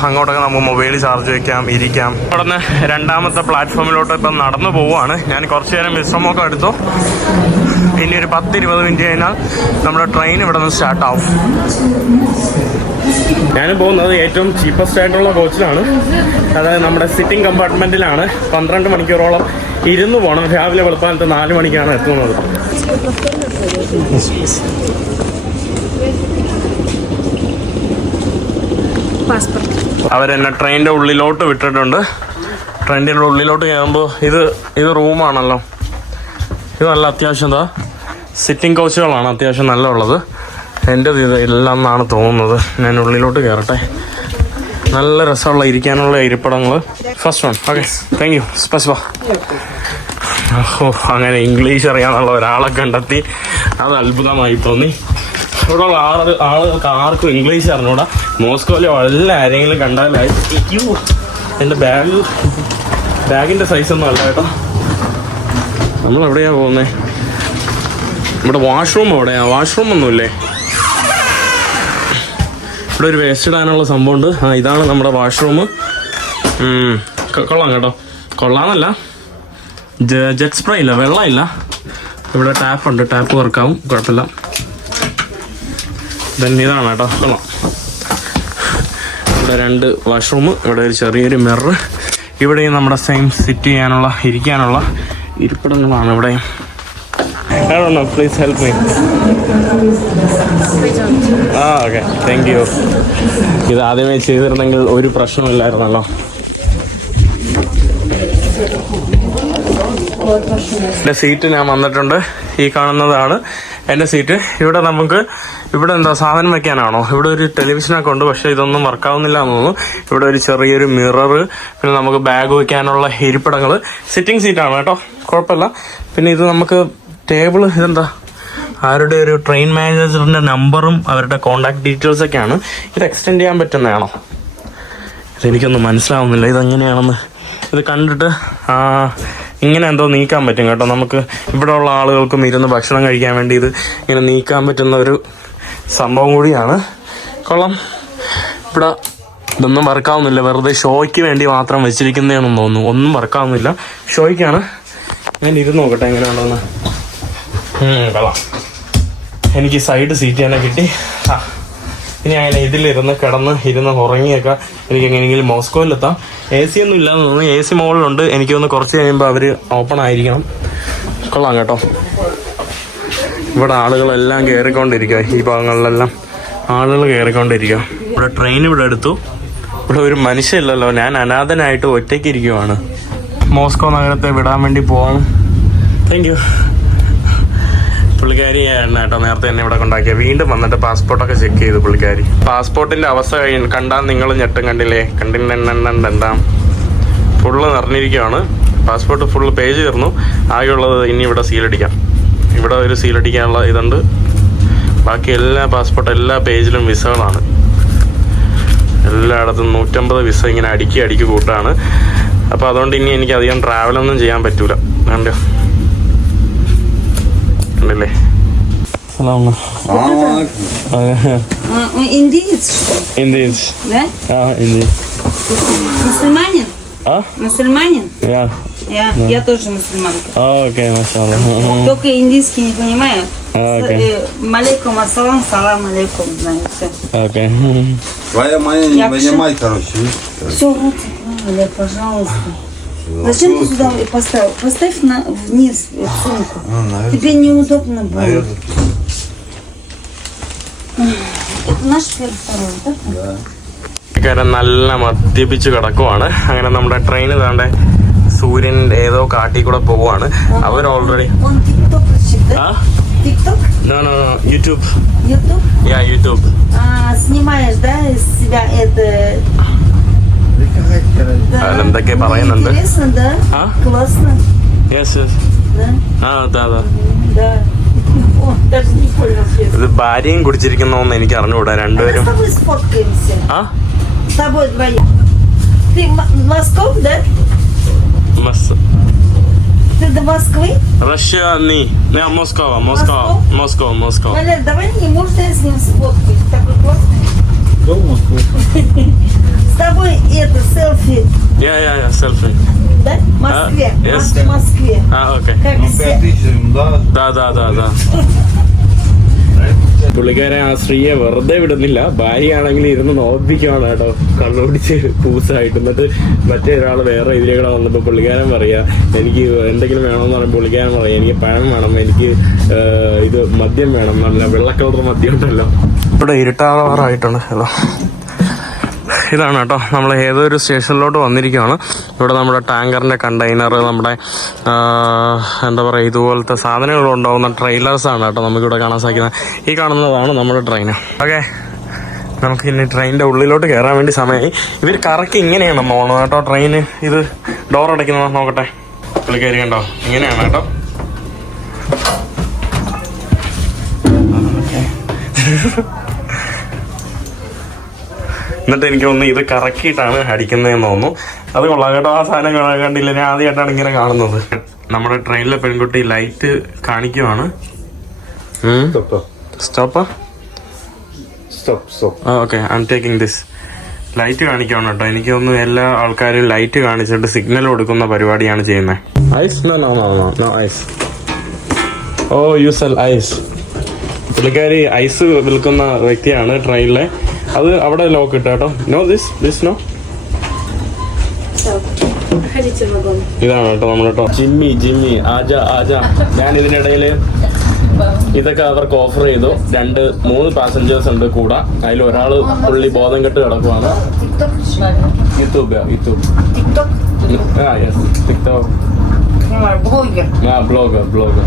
അങ്ങോട്ടൊക്കെ നമുക്ക് മൊബൈൽ ചാർജ് വയ്ക്കാം, ഇരിക്കാം. അവിടെ നിന്ന് രണ്ടാമത്തെ പ്ലാറ്റ്ഫോമിലോട്ട് ഇപ്പം നടന്നു പോവുകയാണ്. ഞാൻ കുറച്ച് നേരം വിശ്രമമൊക്കെ എടുത്തു. ഇനി ഒരു 10-20 മിനിറ്റ് കഴിഞ്ഞാൽ നമ്മുടെ ട്രെയിൻ ഇവിടെ നിന്ന് സ്റ്റാർട്ടാവും. ഞാൻ പോകുന്നത് ഏറ്റവും ചീപ്പസ്റ്റ് ആയിട്ടുള്ള കോച്ചിലാണ്. അതായത് നമ്മുടെ സിറ്റിംഗ് കമ്പാർട്ട്മെൻറ്റിലാണ്. 12 മണിക്കൂറോളം ഇരുന്ന് പോകണം. രാവിലെ വെളുപ്പാലത്ത് 4 മണിക്കാണ് എത്തുന്നത്. അവരെന്നെ ട്രെയിനിൻ്റെ ഉള്ളിലോട്ട് വിട്ടിട്ടുണ്ട്. ട്രെയിനിൻ്റെ ഉള്ളിലോട്ട് കയറുമ്പോൾ ഇത് റൂമാണല്ലോ. ഇത് നല്ല അത്യാവശ്യം എന്താ സിറ്റിംഗ് കോച്ചുകളാണ് അത്യാവശ്യം നല്ല ഉള്ളത്. എൻ്റെ ഇത് എല്ലാം എന്നാണ് തോന്നുന്നത്. ഞാൻ ഉള്ളിലോട്ട് കയറട്ടെ. നല്ല രസമുള്ള ഇരിക്കാനുള്ള ഇരിപ്പിടങ്ങൾ. First one. Okay, thank you. സ്പെസിഫ. അങ്ങനെ ഇംഗ്ലീഷ് അറിയാനുള്ള ഒരാളെ കണ്ടെത്തി. അത് അത്ഭുതമായി തോന്നി. ഇവിടെയുള്ള ആളുകൾക്ക് ആർക്കും ഇംഗ്ലീഷ് അറിഞ്ഞൂടാ. മോസ്കോയിലെ വല്ല ആരെങ്കിലും കണ്ടാലായി. എൻ്റെ ബാഗിൻ്റെ സൈസൊന്നും അല്ല കേട്ടോ. നമ്മളെവിടെയാണ് പോകുന്നത്? ഇവിടെ വാഷ്റൂം എവിടെയാണ്? വാഷ്റൂം ഒന്നുമില്ലേ? ഇവിടെ ഒരു വേസ്റ്റ് ഇടാനുള്ള സംഭവമുണ്ട്. ഇതാണ് നമ്മുടെ വാഷ്റൂം. കൊള്ളാം കേട്ടോ. കൊള്ളാമെന്നല്ല, ജെറ്റ് സ്പ്രേ ഇല്ല, വെള്ളമില്ല. ഇവിടെ ടാപ്പുണ്ട്, ടാപ്പ് വർക്കാവും, കുഴപ്പമില്ല. ഇതാണ് കേട്ടോ, കൊള്ളാം. ഇവിടെ 2 വാഷ്റൂം, ഇവിടെ ഒരു ചെറിയൊരു മിറർ. ഇവിടെയും നമ്മുടെ സെയിം ഇരിക്കാനുള്ള ഇരിപ്പിടങ്ങളാണ് ഇവിടെ. Please help me. Okay, thank U. ഇത് ആദ്യമേ ചെയ്തിരുന്നെങ്കിൽ ഒരു പ്രശ്നമില്ലായിരുന്നല്ലോ. എൻ്റെ സീറ്റ് ഞാൻ വന്നിട്ടുണ്ട്. ഈ കാണുന്നതാണ് എൻ്റെ സീറ്റ്. ഇവിടെ എന്താ സാധനം വെക്കാനാണോ? ഇവിടെ ഒരു ടെലിവിഷനൊക്കെ ഉണ്ട്, പക്ഷെ ഇതൊന്നും വർക്കാവുന്നില്ല എന്ന് തോന്നുന്നു. ഇവിടെ ഒരു ചെറിയൊരു മിറർ, പിന്നെ നമുക്ക് ബാഗ് വെക്കാനുള്ള ഇരിപ്പിടങ്ങൾ. സിറ്റിംഗ് സീറ്റാണ് കേട്ടോ, കുഴപ്പമില്ല. പിന്നെ ഇത് നമുക്ക് ടേബിൾ. ഇതെന്താ ആരുടെ ഒരു ട്രെയിൻ മാനേജറിൻ്റെ നമ്പറും അവരുടെ കോൺടാക്ട് ഡീറ്റെയിൽസൊക്കെയാണ്. ഇത് എക്സ്റ്റെൻഡ് ചെയ്യാൻ പറ്റുന്നതാണോ? ഇതെനിക്കൊന്നും മനസ്സിലാവുന്നില്ല ഇതെങ്ങനെയാണെന്ന്. ഇത് കണ്ടിട്ട് ഇങ്ങനെ എന്തോ നീക്കാൻ പറ്റും കേട്ടോ. നമുക്ക് ഇവിടെ ഉള്ള ആളുകൾക്കും ഇരുന്ന് ഭക്ഷണം കഴിക്കാൻ വേണ്ടി ഇത് ഇങ്ങനെ നീക്കാൻ പറ്റുന്ന ഒരു സംഭവം കൂടിയാണ്. കൊള്ളാം. ഇവിടെ ഇതൊന്നും വർക്കാവുന്നില്ല, വെറുതെ ഷോയ്ക്ക് വേണ്ടി മാത്രം വെച്ചിരിക്കുന്നതാണെന്ന് തോന്നുന്നു. ഒന്നും വർക്കാവുന്നില്ല, ഷോയ്ക്കാണ്. ഞാൻ ഇരുന്ന് നോക്കട്ടെ എങ്ങനെയാണെന്ന്. കൊള്ളാം. എനിക്ക് സൈഡ് സീറ്റ് തന്നെ കിട്ടി. ഇനി അങ്ങനെ ഇരുന്ന് ഉറങ്ങിയൊക്കെ എനിക്ക് എങ്ങനെയെങ്കിലും മോസ്കോയിലെത്താം. AC ഒന്നും ഇല്ലാന്ന് തോന്നുന്നു. AC മുകളിലുണ്ട്. എനിക്ക് തോന്നുന്നു കുറച്ച് കഴിയുമ്പോൾ അവർ ഓപ്പൺ ആയിരിക്കണം. കൊള്ളാം കേട്ടോ. ഇവിടെ ആളുകളെല്ലാം കയറിക്കൊണ്ടിരിക്കുക. ഈ ഭാഗങ്ങളിലെല്ലാം ആളുകൾ കയറിക്കൊണ്ടിരിക്കുക. ഇവിടെ ട്രെയിൻ ഇവിടെ എടുത്തു. ഇവിടെ ഒരു മനുഷ്യല്ലല്ലോ, ഞാൻ അനാഥനായിട്ട് ഒറ്റയ്ക്ക് ഇരിക്കുവാണ്. മോസ്കോ നഗരത്തെ വിടാൻ വേണ്ടി പോവാണ്. Thank you. പുള്ളിക്കാരിയാണ് കേട്ടോ നേരത്തെ എന്നെ ഇവിടെ കൊണ്ടാക്കിയ. വീണ്ടും വന്നിട്ട് പാസ്പോർട്ടൊക്കെ ചെക്ക് ചെയ്തു പുള്ളിക്കാരി. പാസ്പോർട്ടിന്റെ അവസ്ഥ കണ്ടാൽ നിങ്ങൾ ഞെട്ടും. കണ്ടില്ലേ? കണ്ടിട്ടുണ്ടെന്താ ഫുള്ള് നിറഞ്ഞിരിക്കുകയാണ്. പാസ്പോർട്ട് ഫുള്ള് പേജ് തീർന്നു. ആകെയുള്ളത് ഇനി ഇവിടെ സീലടിക്കാം. ഇവിടെ ഒരു സീലടിക്കാനുള്ള ഇതുണ്ട്. ബാക്കി എല്ലാ പാസ്പോർട്ട് എല്ലാ പേജിലും വിസകളാണ്. എല്ലായിടത്തും 150 വിസ ഇങ്ങനെ അടുക്കി കൂട്ടാണ്. അപ്പോൾ അതുകൊണ്ട് ഇനി എനിക്ക് അധികം ട്രാവലൊന്നും ചെയ്യാൻ പറ്റൂല. കണ്ടോ? കണ്ടില്ലേ? Индиец, да? Индиец. Мусульманин? Мусульманин? Я тоже мусульманка. Окей, машаллах. Только индийский не понимаю. Окей. Малейкум ассалам, салам алейкум, знаю все. Окей. Твоя моя не понимай, короче. Все, вот, Оля, пожалуйста. Зачем ты сюда поставил? Поставь вниз сумку. Тебе неудобно будет. Это наш второй, так? Да. നല്ല മദ്യപിച്ച് കിടക്കുവാണ്. അങ്ങനെ നമ്മുടെ ട്രെയിൻ ഇതാണ്ട് സൂര്യൻ ഏതോ കാട്ടിൽ കൂടെ പോവാണ്. അവർ ഓൾറെഡി യൂട്യൂബ് യൂട്യൂബ് снимаешь, да, из себя это. എന്തൊക്കെ പറയുന്നുണ്ട്. Интересно, да? Классно. യെസ് Да? അതെ. Даже не понял. ഇത് ഭാര്യയും കുടിച്ചിരിക്കുന്നോന്ന് എനിക്ക് അറിഞ്ഞുകൂടാ. രണ്ടുപേരും. С тобой сфоткаемся. С тобой вдвоем. Ты Москов, да? Ты до Москвы? Russia, не, Москва. Валя, давай не можно я с ним сфоткать. Такой классный. Кто в Москву? С тобой это селфи, Я, селфи. да? В Москве. Yes. В Москве. Окей. Как Ну, все. 5000, да? Да. പുള്ളിക്കാരെ ആ സ്ത്രീയെ വെറുതെ വിടുന്നില്ല. ഭാര്യയാണെങ്കിൽ ഇരുന്ന് നോക്കിപ്പിക്കുവാണ് കേട്ടോ, കണ്ണുപിടിച്ച് പൂസായിട്ട്. എന്നിട്ട് മറ്റേ ഒരാൾ വേറെ ഇതിലേക്കൂടെ വന്നപ്പോൾ പുള്ളിക്കാരൻ പറയാ എനിക്ക് എന്തെങ്കിലും വേണമെന്ന് പറയുമ്പോൾ പുള്ളിക്കാരൻ പറയാം എനിക്ക് പഴം വേണം, എനിക്ക് ഇത് മദ്യം വേണം, നല്ല വെള്ള കളർ മദ്യം ഉണ്ടല്ലോ. ഇവിടെ ഇരുട്ടാറായിട്ടുണ്ട്. ഹലോ, ഇതാണ് കേട്ടോ നമ്മൾ ഏതൊരു സ്റ്റേഷനിലോട്ട് വന്നിരിക്കുകയാണ്. ഇവിടെ നമ്മുടെ ടാങ്കറിൻ്റെ കണ്ടെയ്നർ, നമ്മുടെ എന്താ പറയുക ഇതുപോലത്തെ സാധനങ്ങൾ ഉണ്ടാകുന്ന ട്രെയിലേഴ്സാണ് കേട്ടോ നമുക്കിവിടെ കാണാൻ സാധിക്കുന്നത്. ഈ കാണുന്നതാണ് നമ്മുടെ ട്രെയിൻ. ഓക്കെ, നമുക്ക് ഇനി ട്രെയിനിൻ്റെ ഉള്ളിലോട്ട് കയറാൻ വേണ്ടി സമയമായി. ഇവർ കറക്കി ഇങ്ങനെയാണെന്ന് തോന്നുന്നു കേട്ടോ ട്രെയിൻ. ഇത് ഡോർ അടയ്ക്കുന്നത് നോക്കട്ടെ. പുള്ളിക്കാരി കണ്ടോ, ഇങ്ങനെയാണ് കേട്ടോ. എന്നിട്ട് എനിക്ക് തോന്നുന്നു ഇത് കറക്കിയിട്ടാണ് അടിക്കുന്നതെന്ന് തോന്നുന്നു. അത് കൊള്ളാം കേട്ടോ. ആ സാധനം കണ്ടില്ല, ഞാൻ ആദ്യമായിട്ടാണ് ഇങ്ങനെ കാണുന്നത്. നമ്മുടെ ട്രെയിനിലെ പെൺകുട്ടി ലൈറ്റ് കാണിക്കുവാണ്. സ്റ്റോപ്പാ? Okay, I am taking this. Light കാണിക്കുവാണ് കേട്ടോ. എനിക്ക് തോന്നുന്നു എല്ലാ ആൾക്കാരും ലൈറ്റ് കാണിച്ചിട്ട് സിഗ്നൽ കൊടുക്കുന്ന പരിപാടിയാണ് ചെയ്യുന്നത്. Ice? No ice. Oh, you sell ice. പുള്ളിക്കാരി ഐസ് വിൽക്കുന്ന വ്യക്തിയാണ് ട്രെയിനിലെ. അത് അവിടെ ലോക്ക് ഇട്ട കേട്ടോ. No this no. ഇതാണ് കേട്ടോ നമ്മുടെ കേട്ടോ ജിമ്മി ആജ. ഞാൻ ഇതിനിടയിൽ ഇതൊക്കെ അവർക്ക് ഓഫർ ചെയ്തു. 2-3 പാസഞ്ചേഴ്സ് ഉണ്ട് കൂടെ. അതിൽ ഒരാൾ പുള്ളി ബോധം കെട്ട് കിടക്കുവാണ്. YouTube TikTok blogger.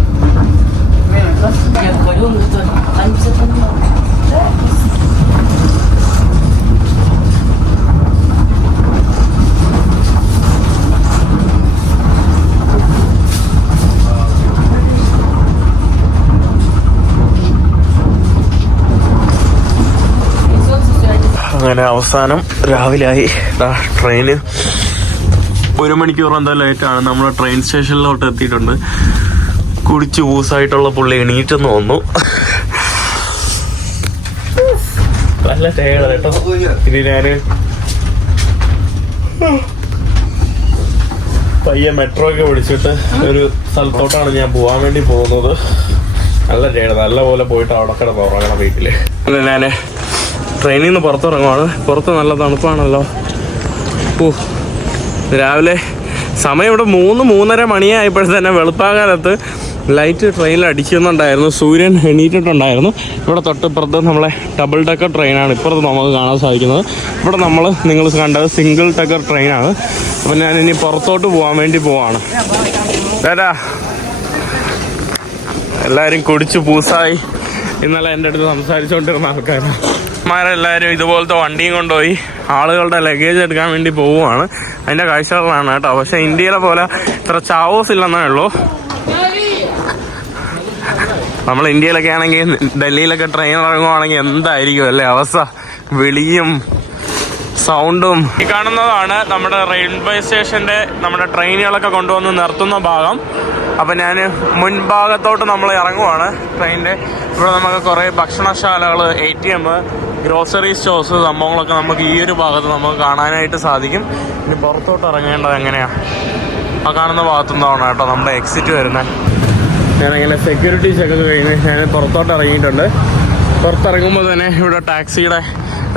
അങ്ങനെ അവസാനം രാവിലെയായി. ട്രെയിന് 1 മണിക്കൂർ എന്താ ലേറ്റാണ്. നമ്മൾ ട്രെയിൻ സ്റ്റേഷനിലോട്ട് എത്തിയിട്ടുണ്ട്. കുടിച്ച് ഊസായിട്ടുള്ള പുള്ളി എണീറ്റെന്ന് തോന്നുന്നു. നല്ല ടയേർഡ് കേട്ടോ. ഇനി ഞാൻ പയ്യെ മെട്രോ ഒക്കെ പിടിച്ചിട്ട് ഒരു സ്ഥലത്തോട്ടാണ് ഞാൻ പോകാൻ വേണ്ടി പോകുന്നത്. നല്ല ടയേർഡ്, നല്ല പോലെ പോയിട്ട് അവിടെ കിടന്ന് ഉറങ്ങണം വീട്ടില്. അല്ല, ഞാൻ ട്രെയിനിൽ നിന്ന് പുറത്തിറങ്ങുവാണ്. പുറത്ത് നല്ല തണുപ്പാണല്ലോ. രാവിലെ സമയം ഇവിടെ 3-3:30 മണിയായപ്പോഴത്തന്നെ വെളുപ്പാകാലത്ത് ലൈറ്റ് ട്രെയിനിൽ അടിക്കുന്നുണ്ടായിരുന്നു, സൂര്യൻ എണീറ്റിട്ടുണ്ടായിരുന്നു. ഇവിടെ തൊട്ടിപ്പുറത്ത് നമ്മളെ ഡബിൾ ഡെക്കർ ട്രെയിനാണ് ഇപ്പുറത്ത് നമുക്ക് കാണാൻ സാധിക്കുന്നത്. ഇവിടെ നിങ്ങൾ കണ്ടത് സിംഗിൾ ഡെക്കർ ട്രെയിനാണ്. അപ്പം ഞാൻ ഇനി പുറത്തോട്ട് പോകാൻ വേണ്ടി പോവാണ്. ചേട്ടാ എല്ലാവരും കുടിച്ച് പൂസായി. ഇന്നലെ എൻ്റെ അടുത്ത് സംസാരിച്ചുകൊണ്ടിരുന്ന ആൾക്കാരാണ്. മാരെല്ലാവരും ഇതുപോലത്തെ വണ്ടിയും കൊണ്ടുപോയി ആളുകളുടെ ലഗേജ് എടുക്കാൻ വേണ്ടി പോവുകയാണ്. അതിൻ്റെ കാഴ്ചകളാണ് കേട്ടോ. പക്ഷേ ഇന്ത്യയിലെ പോലെ ഇത്ര ചാവോസ് ഇല്ലെന്നേ ഉള്ളൂ. നമ്മൾ ഇന്ത്യയിലൊക്കെ ആണെങ്കിൽ ഡൽഹിയിലൊക്കെ ട്രെയിൻ ഇറങ്ങുവാണെങ്കിൽ എന്തായിരിക്കും അല്ലേ അവസ്ഥ, വിളിയും സൗണ്ടും. ഈ കാണുന്നതാണ് നമ്മുടെ റെയിൽവേ സ്റ്റേഷൻ്റെ നമ്മുടെ ട്രെയിനുകളൊക്കെ കൊണ്ടുവന്ന് നിർത്തുന്ന ഭാഗം. അപ്പം ഞാൻ മുൻഭാഗത്തോട്ട് നമ്മൾ ഇറങ്ങുവാണ് ട്രെയിനിൻ്റെ. ഇവിടെ നമുക്ക് കുറേ ഭക്ഷണശാലകൾ, ATM, ഗ്രോസറി സ്റ്റോഴ്സ് സംഭവങ്ങളൊക്കെ നമുക്ക് ഈ ഒരു ഭാഗത്ത് നമുക്ക് കാണാനായിട്ട് സാധിക്കും. ഇനി പുറത്തോട്ട് ഇറങ്ങേണ്ടത് എങ്ങനെയാണ്? ആ കാണുന്ന ഭാഗത്തുനിന്നാണ് കേട്ടോ നമ്മുടെ എക്സിറ്റ് വരുന്നത്. ഞാനങ്ങനെ സെക്യൂരിറ്റി ചെക്കൊക്കെ കഴിഞ്ഞ് ഞാൻ പുറത്തോട്ട് ഇറങ്ങിയിട്ടുണ്ട്. പുറത്തിറങ്ങുമ്പോൾ തന്നെ ഇവിടെ ടാക്സിയുടെ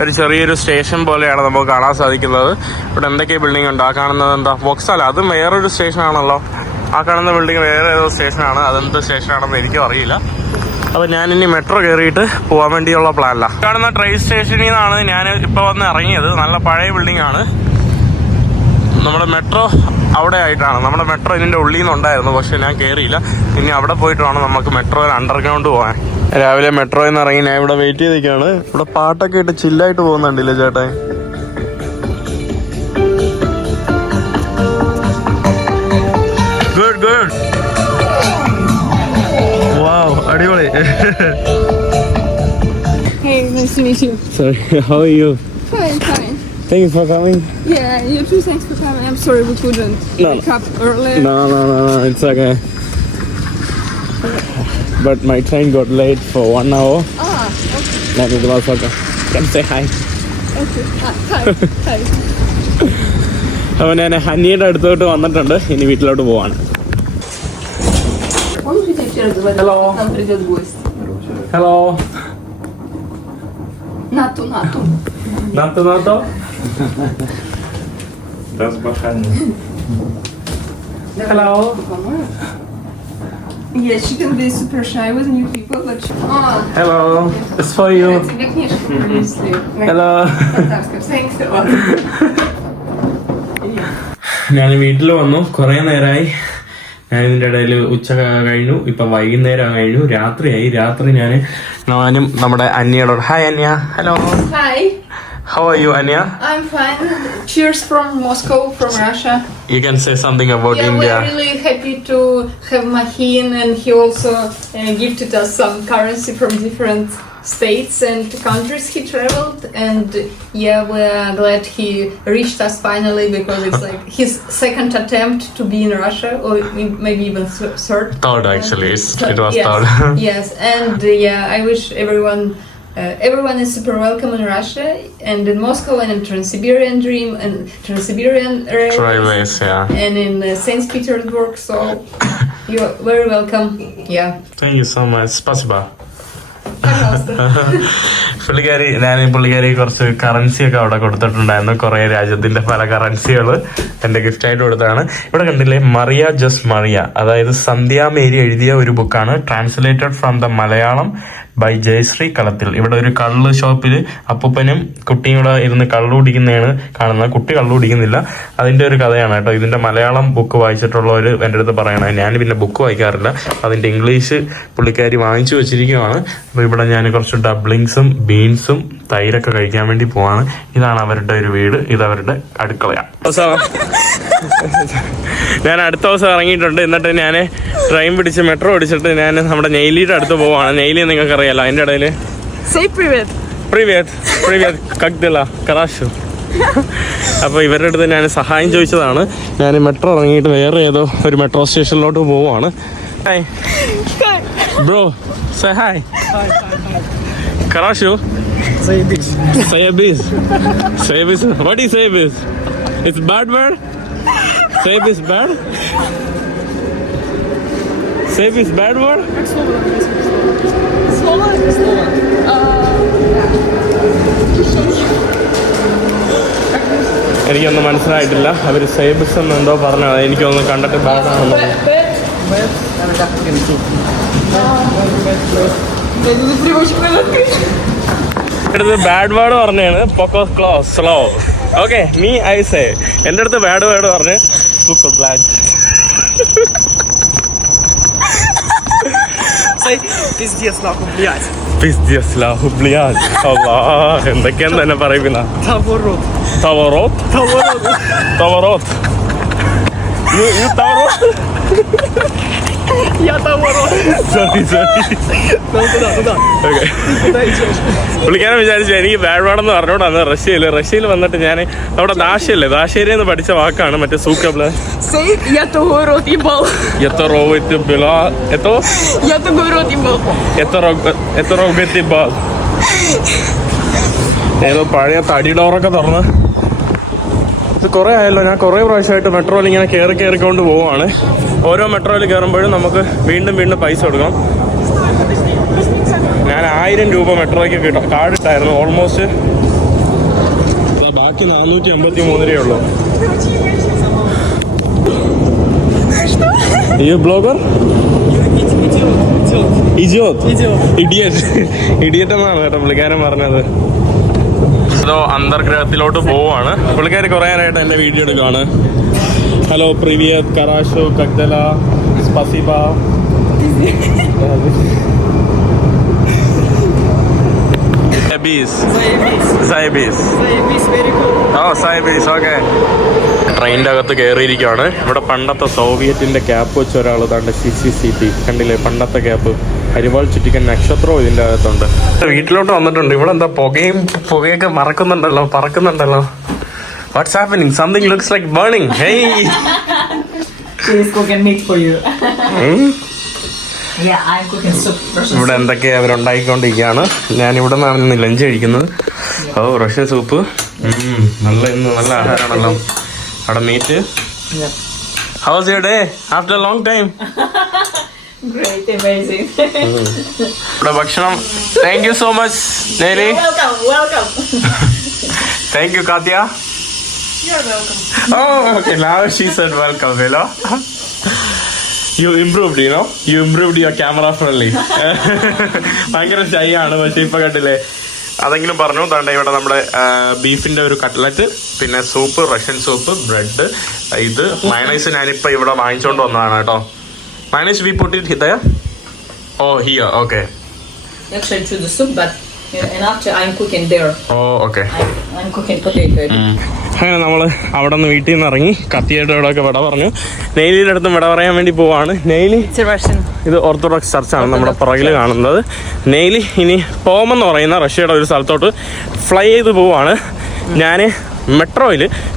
ഒരു ചെറിയൊരു സ്റ്റേഷൻ പോലെയാണ് നമുക്ക് കാണാൻ സാധിക്കുന്നത്. ഇവിടെ എന്തൊക്കെ ബിൽഡിംഗ് ഉണ്ട്. ആ കാണുന്നത് എന്താ വോക്സാല, അതും വേറൊരു സ്റ്റേഷനാണല്ലോ. ആ കാണുന്ന ബിൽഡിംഗ് വേറെ ഏതോ സ്റ്റേഷനാണ്. അതെന്ത് സ്റ്റേഷനാണെന്ന് എനിക്കും അറിയില്ല. അപ്പോൾ ഞാനിനി മെട്രോ കയറിയിട്ട് പോകാൻ വേണ്ടിയുള്ള പ്ലാനില്ല. കാണുന്ന ട്രെയിൻ സ്റ്റേഷനിൽ നിന്നാണ് ഞാൻ ഇപ്പോൾ വന്ന് ഇറങ്ങിയത്. നല്ല പഴയ ബിൽഡിംഗ് ആണ്. നമ്മുടെ മെട്രോ അവിടെ ആയിട്ടാണ്. നമ്മുടെ മെട്രോ ഇതിൻ്റെ ഉള്ളിൽ നിന്നുണ്ടായിരുന്നു, പക്ഷേ ഞാൻ കയറിയില്ല. ഇനി അവിടെ പോയിട്ട് വേണം നമുക്ക് മെട്രോയിൽ അണ്ടർഗ്രൗണ്ട് പോകാൻ. രാവിലെ മെട്രോയിൽ നിന്ന് ഇറങ്ങി ഞാൻ ഇവിടെ വെയിറ്റ് ചെയ്തിരിക്കുകയാണ്. ഇവിടെ പാട്ടൊക്കെ ഇട്ട് ചില്ലായിട്ട് പോകുന്നുണ്ടല്ലേ ചേട്ടാ. ഗുഡ് ഗുഡ്, വാവ്, അടിപൊളി. Hey, nice to meet you. Sorry, how are you? Fine, fine. Thank you for coming. Yeah, you too. Thanks for coming. I'm sorry we couldn't wake up earlier. No, it's okay. But my train got late for 1 hour. Ah, okay. Let me go okay. Can say hi. Okay. Hi. Hi. അപ്പോൾ ഞാൻ ഹനിയുടെ അടുത്തോട്ട് വന്നിട്ടുണ്ട്. ഇനി വീട്ടിലോട്ട് പോവാണ്. Hello. Нам придет гость. Hello. Нату. Nato. Hello. Yeah, she can be super shy with new people, but she... Hello. It's for you. Тебе книжку принесли. Hello. Татарском. Thanks a lot. ഞാൻ വീട്ടിൽ വന്നു. കുറേ നേരമായി. ഞാൻ ഇതിൻ്റെ ഇടയിൽ ഉച്ച കഴിഞ്ഞു, ഇപ്പം വൈകുന്നേരം കഴിഞ്ഞു, രാത്രിയായി. രാത്രി ഞാനും നമ്മുടെ അന്യയോട്. ഹായ് അന്യ. Hello. Hi. How are you, Anya? I'm fine. Cheers from Moscow, from Russia. You can say something about India. We're really happy to have Mahin, and he also gifted us some currency from different states and countries he traveled, and we're glad he reached us finally, because it's like his second attempt to be in Russia, or maybe even third. Third, actually. It was yes, third. Yes, and I wish everyone is super welcome in Russia and in Moscow and in Trans-Siberian Dream and Trans-Siberian Railways, yeah. and in St. Petersburg, so you're very welcome. Yeah. Thank you so much. Spasiba. Пожалуйста. പുള്ളിക്കാരി കുറച്ച് currency ഒക്കെ അവിടെ കൊടുത്തിട്ടുണ്ടായിരുന്നു. കുറേ രാജ്യത്തിന്റെ പല കറൻസികൾ എന്റെ ഗിഫ്റ്റായിട്ട് കൊടുത്തതാണ്. ഇവിടെ കണ്ടില്ലേ, മറിയ ജസ്റ്റ് മറിയ, അതായത് സന്ധ്യ മേരി എഴുതിയ ഒരു ബുക്കാണ്. Translated from the Malayalam by Jayasree Kalathil. ഇവിടെ ഒരു കള്ള് ഷോപ്പിൽ അപ്പൂപ്പനും കുട്ടിയും കൂടെ ഇരുന്ന് കള്ളു കുടിക്കുന്നതാണ് കാണുന്നത്. കുട്ടി കള്ളു കുടിക്കുന്നില്ല. അതിന്റെ ഒരു കഥയാണ് കേട്ടോ. ഇതിന്റെ മലയാളം ബുക്ക് വായിച്ചിട്ടുള്ളവർ എൻ്റെ അടുത്ത് പറയണത്. ഞാൻ പിന്നെ ബുക്ക് വായിക്കാറില്ല. അതിന്റെ ഇംഗ്ലീഷ് പുള്ളിക്കാരി വാങ്ങിച്ചു വെച്ചിരിക്കുവാണ്. അപ്പോൾ ഇവിടെ ഞാൻ കുറച്ച് ഡബ്ലിങ്സും ബീൻസും തൈരൊക്കെ കഴിക്കാൻ വേണ്ടി പോവാണ്. ഇതാണ് അവരുടെ ഒരു വീട്, ഇതവരുടെ അടുക്കളയാണ്. ഞാൻ അടുത്ത ദിവസം ഇറങ്ങിയിട്ടുണ്ട്. എന്നിട്ട് ഞാൻ ട്രെയിൻ പിടിച്ച് മെട്രോ പിടിച്ചിട്ട് ഞാൻ നമ്മുടെ നെയ്ലിയുടെ അടുത്ത് പോവാണ്. നെയ്ലി നിങ്ങൾക്ക് അറിയാലോ. അതിൻ്റെ ഇടയിൽ പ്രിവ്യത് കക്ദില കറാശു. അപ്പോൾ ഇവരുടെ അടുത്ത് ഞാൻ സഹായം ചോദിച്ചതാണ്. ഞാൻ മെട്രോ ഇറങ്ങിയിട്ട് വേറെ ഏതോ ഒരു മെട്രോ സ്റ്റേഷനിലോട്ട് പോവാണ്. Hi bro, say hi. Karashu? Sayabis. What is Sayabis? It's bad word? Sayabis bad? Sayabis bad word? Слово. എനിക്കൊന്നും മനസ്സിലായിട്ടില്ല. അവർ സേബിസ് എന്നെന്തോ പറഞ്ഞത്. എനിക്കൊന്ന് കണ്ടിട്ട് ബാഡാണെന്ന്. Как привезти? അടുത്ത് ബാഡ് വേർഡ് പറഞ്ഞാണ് പൊക്കോ close slow. Okay me I say എൻ്റെ അടുത്ത് ബാഡ് വേർഡ് പറഞ്ഞ് Пиздец, нахуй, блядь. എന്തൊക്കെയാന്ന് തന്നെ പറയുന്ന Таворот. തവറോത്ത് Таворот. തവറോത്ത് Я таворот. സോറി Ну, туда. ഓക്കെ Куда идешь? പുള്ളിക്കാരൻ വിചാരിച്ചു എനിക്ക് ബാഡ് വേർഡെന്ന് പറഞ്ഞോണ്ടാണ് റഷ്യയിൽ വന്നിട്ട് ഞാൻ അവിടെ ദാശേരി എന്ന് പഠിച്ച വാക്കാണ് മറ്റേ സൂക്കബ്ല Сей, я таворот ебал. എത്ര റോവിറ്റ് ബില എത്തോ Я таворот ебал. എത്ര റോഗത്തി ബാൽ ഏതോ പഴയ തടി ഡോറൊക്കെ തുറന്ന് ഇത് കുറേ ആയല്ലോ. ഞാൻ കുറേ പ്രാവശ്യമായിട്ട് മെട്രോയിൽ ഇങ്ങനെ കയറിക്കൊണ്ട് പോവുകയാണ്. ഓരോ മെട്രോയിൽ കയറുമ്പോഴും നമുക്ക് വീണ്ടും പൈസ കൊടുക്കണം. ഞാൻ 1000 രൂപ മെട്രോയ്ക്ക് കിട്ടും കാർഡ് ഇട്ടായിരുന്നു. ഓൾമോസ്റ്റ് ബാക്കി 453 രൂപയേ ഉള്ളൂ. ഈ ബ്ലോഗർ ഇഡിയറ്റ് എന്നാണ് കേട്ടോ പുള്ളിക്കാരൻ പറഞ്ഞത്. അതോ അന്തർഗ്രഹത്തിലോട്ട് പോവാണ്. പുള്ളിക്കാർ കുറേ നേരമായിട്ട് എൻ്റെ വീഡിയോ എടുക്കുകയാണ്. ഹലോ പ്രിവിയത് കറാഷു കക്ദല സ്പസിബ Заебись, very cool. സൈബീസ് ഓക്കെ. ട്രെയിനിൻ്റെ അകത്ത് കയറിയിരിക്കുകയാണ്. ഇവിടെ പണ്ടത്തെ സോവിയറ്റിൻ്റെ ക്യാപ്പ് വെച്ച ഒരാൾ താണ്ട് CCCP കണ്ടില്ലേ, പണ്ടത്തെ ക്യാപ്പ് അരിവാൾ ചുറ്റിക്കൻ നക്ഷത്രവും ഇതിൻ്റെ അകത്തുണ്ട്. വീട്ടിലോട്ട് വന്നിട്ടുണ്ട്. ഇവിടെ എന്താ പുകയൊക്കെ പറക്കുന്നുണ്ടല്ലോ. What's happening? Something looks like burning. Hey She's cooking meat for you. Yeah, I'm cooking soup. ഇവിടെ എന്തൊക്കെയാ അവരുണ്ടാക്കിക്കൊണ്ടിരിക്കുകയാണ്. ഞാനിവിടെ നിന്നാണ് ലഞ്ച് കഴിക്കുന്നത്. റഷ്യൻ സൂപ്പ് നല്ല ആഹാരമാണല്ലോ. അവിടെ meat. How's your day after long time? Great, amazing. ഇവിടെ ഭക്ഷണം. Thank you so much Nelly. Welcome. Thank you Katya. You're welcome. Oh, okay. Now she said welcome, hello. You improved, you improved your camera friendly. ഭയങ്കര shy ആണ്, പക്ഷെ ഇപ്പൊ കണ്ടില്ലേ. അതെങ്കിലും പറഞ്ഞു. താണ്ട ഇവിടെ നമ്മുടെ ബീഫിന്റെ ഒരു കട്ട്ലറ്റ്, പിന്നെ സൂപ്പ്, റഷ്യൻ സൂപ്പ്, ബ്രെഡ്, ഇത് മയണൈസ് ഞാനിപ്പോ ഇവിടെ വാങ്ങിച്ചോണ്ട് വന്നതാണ് കേട്ടോ. Mayonnaise we put it here. Oh here, okay. Actually, to the soup, but and after I'm cooking there. Oh okay. I'm cooking potato. അങ്ങനെ നമ്മൾ അവിടെ നിന്ന് വീട്ടിൽ നിന്ന് ഇറങ്ങി കത്തിയുടെ ഇവിടെയൊക്കെ വിട പറഞ്ഞു. നെയ്ലിയുടെ അടുത്തും വിട പറയാൻ വേണ്ടി പോവാണ്. നെയ്ലി ഇത് ഓർത്തഡോക്സ് ചർച്ചാണ് നമ്മുടെ പുറകിൽ കാണുന്നത്. നെയ്ലി ഇനി പോമെന്ന് പറയുന്ന റഷ്യയുടെ ഒരു സ്ഥലത്തോട്ട് ഫ്ലൈ ചെയ്ത് പോവാണ്. ഞാൻ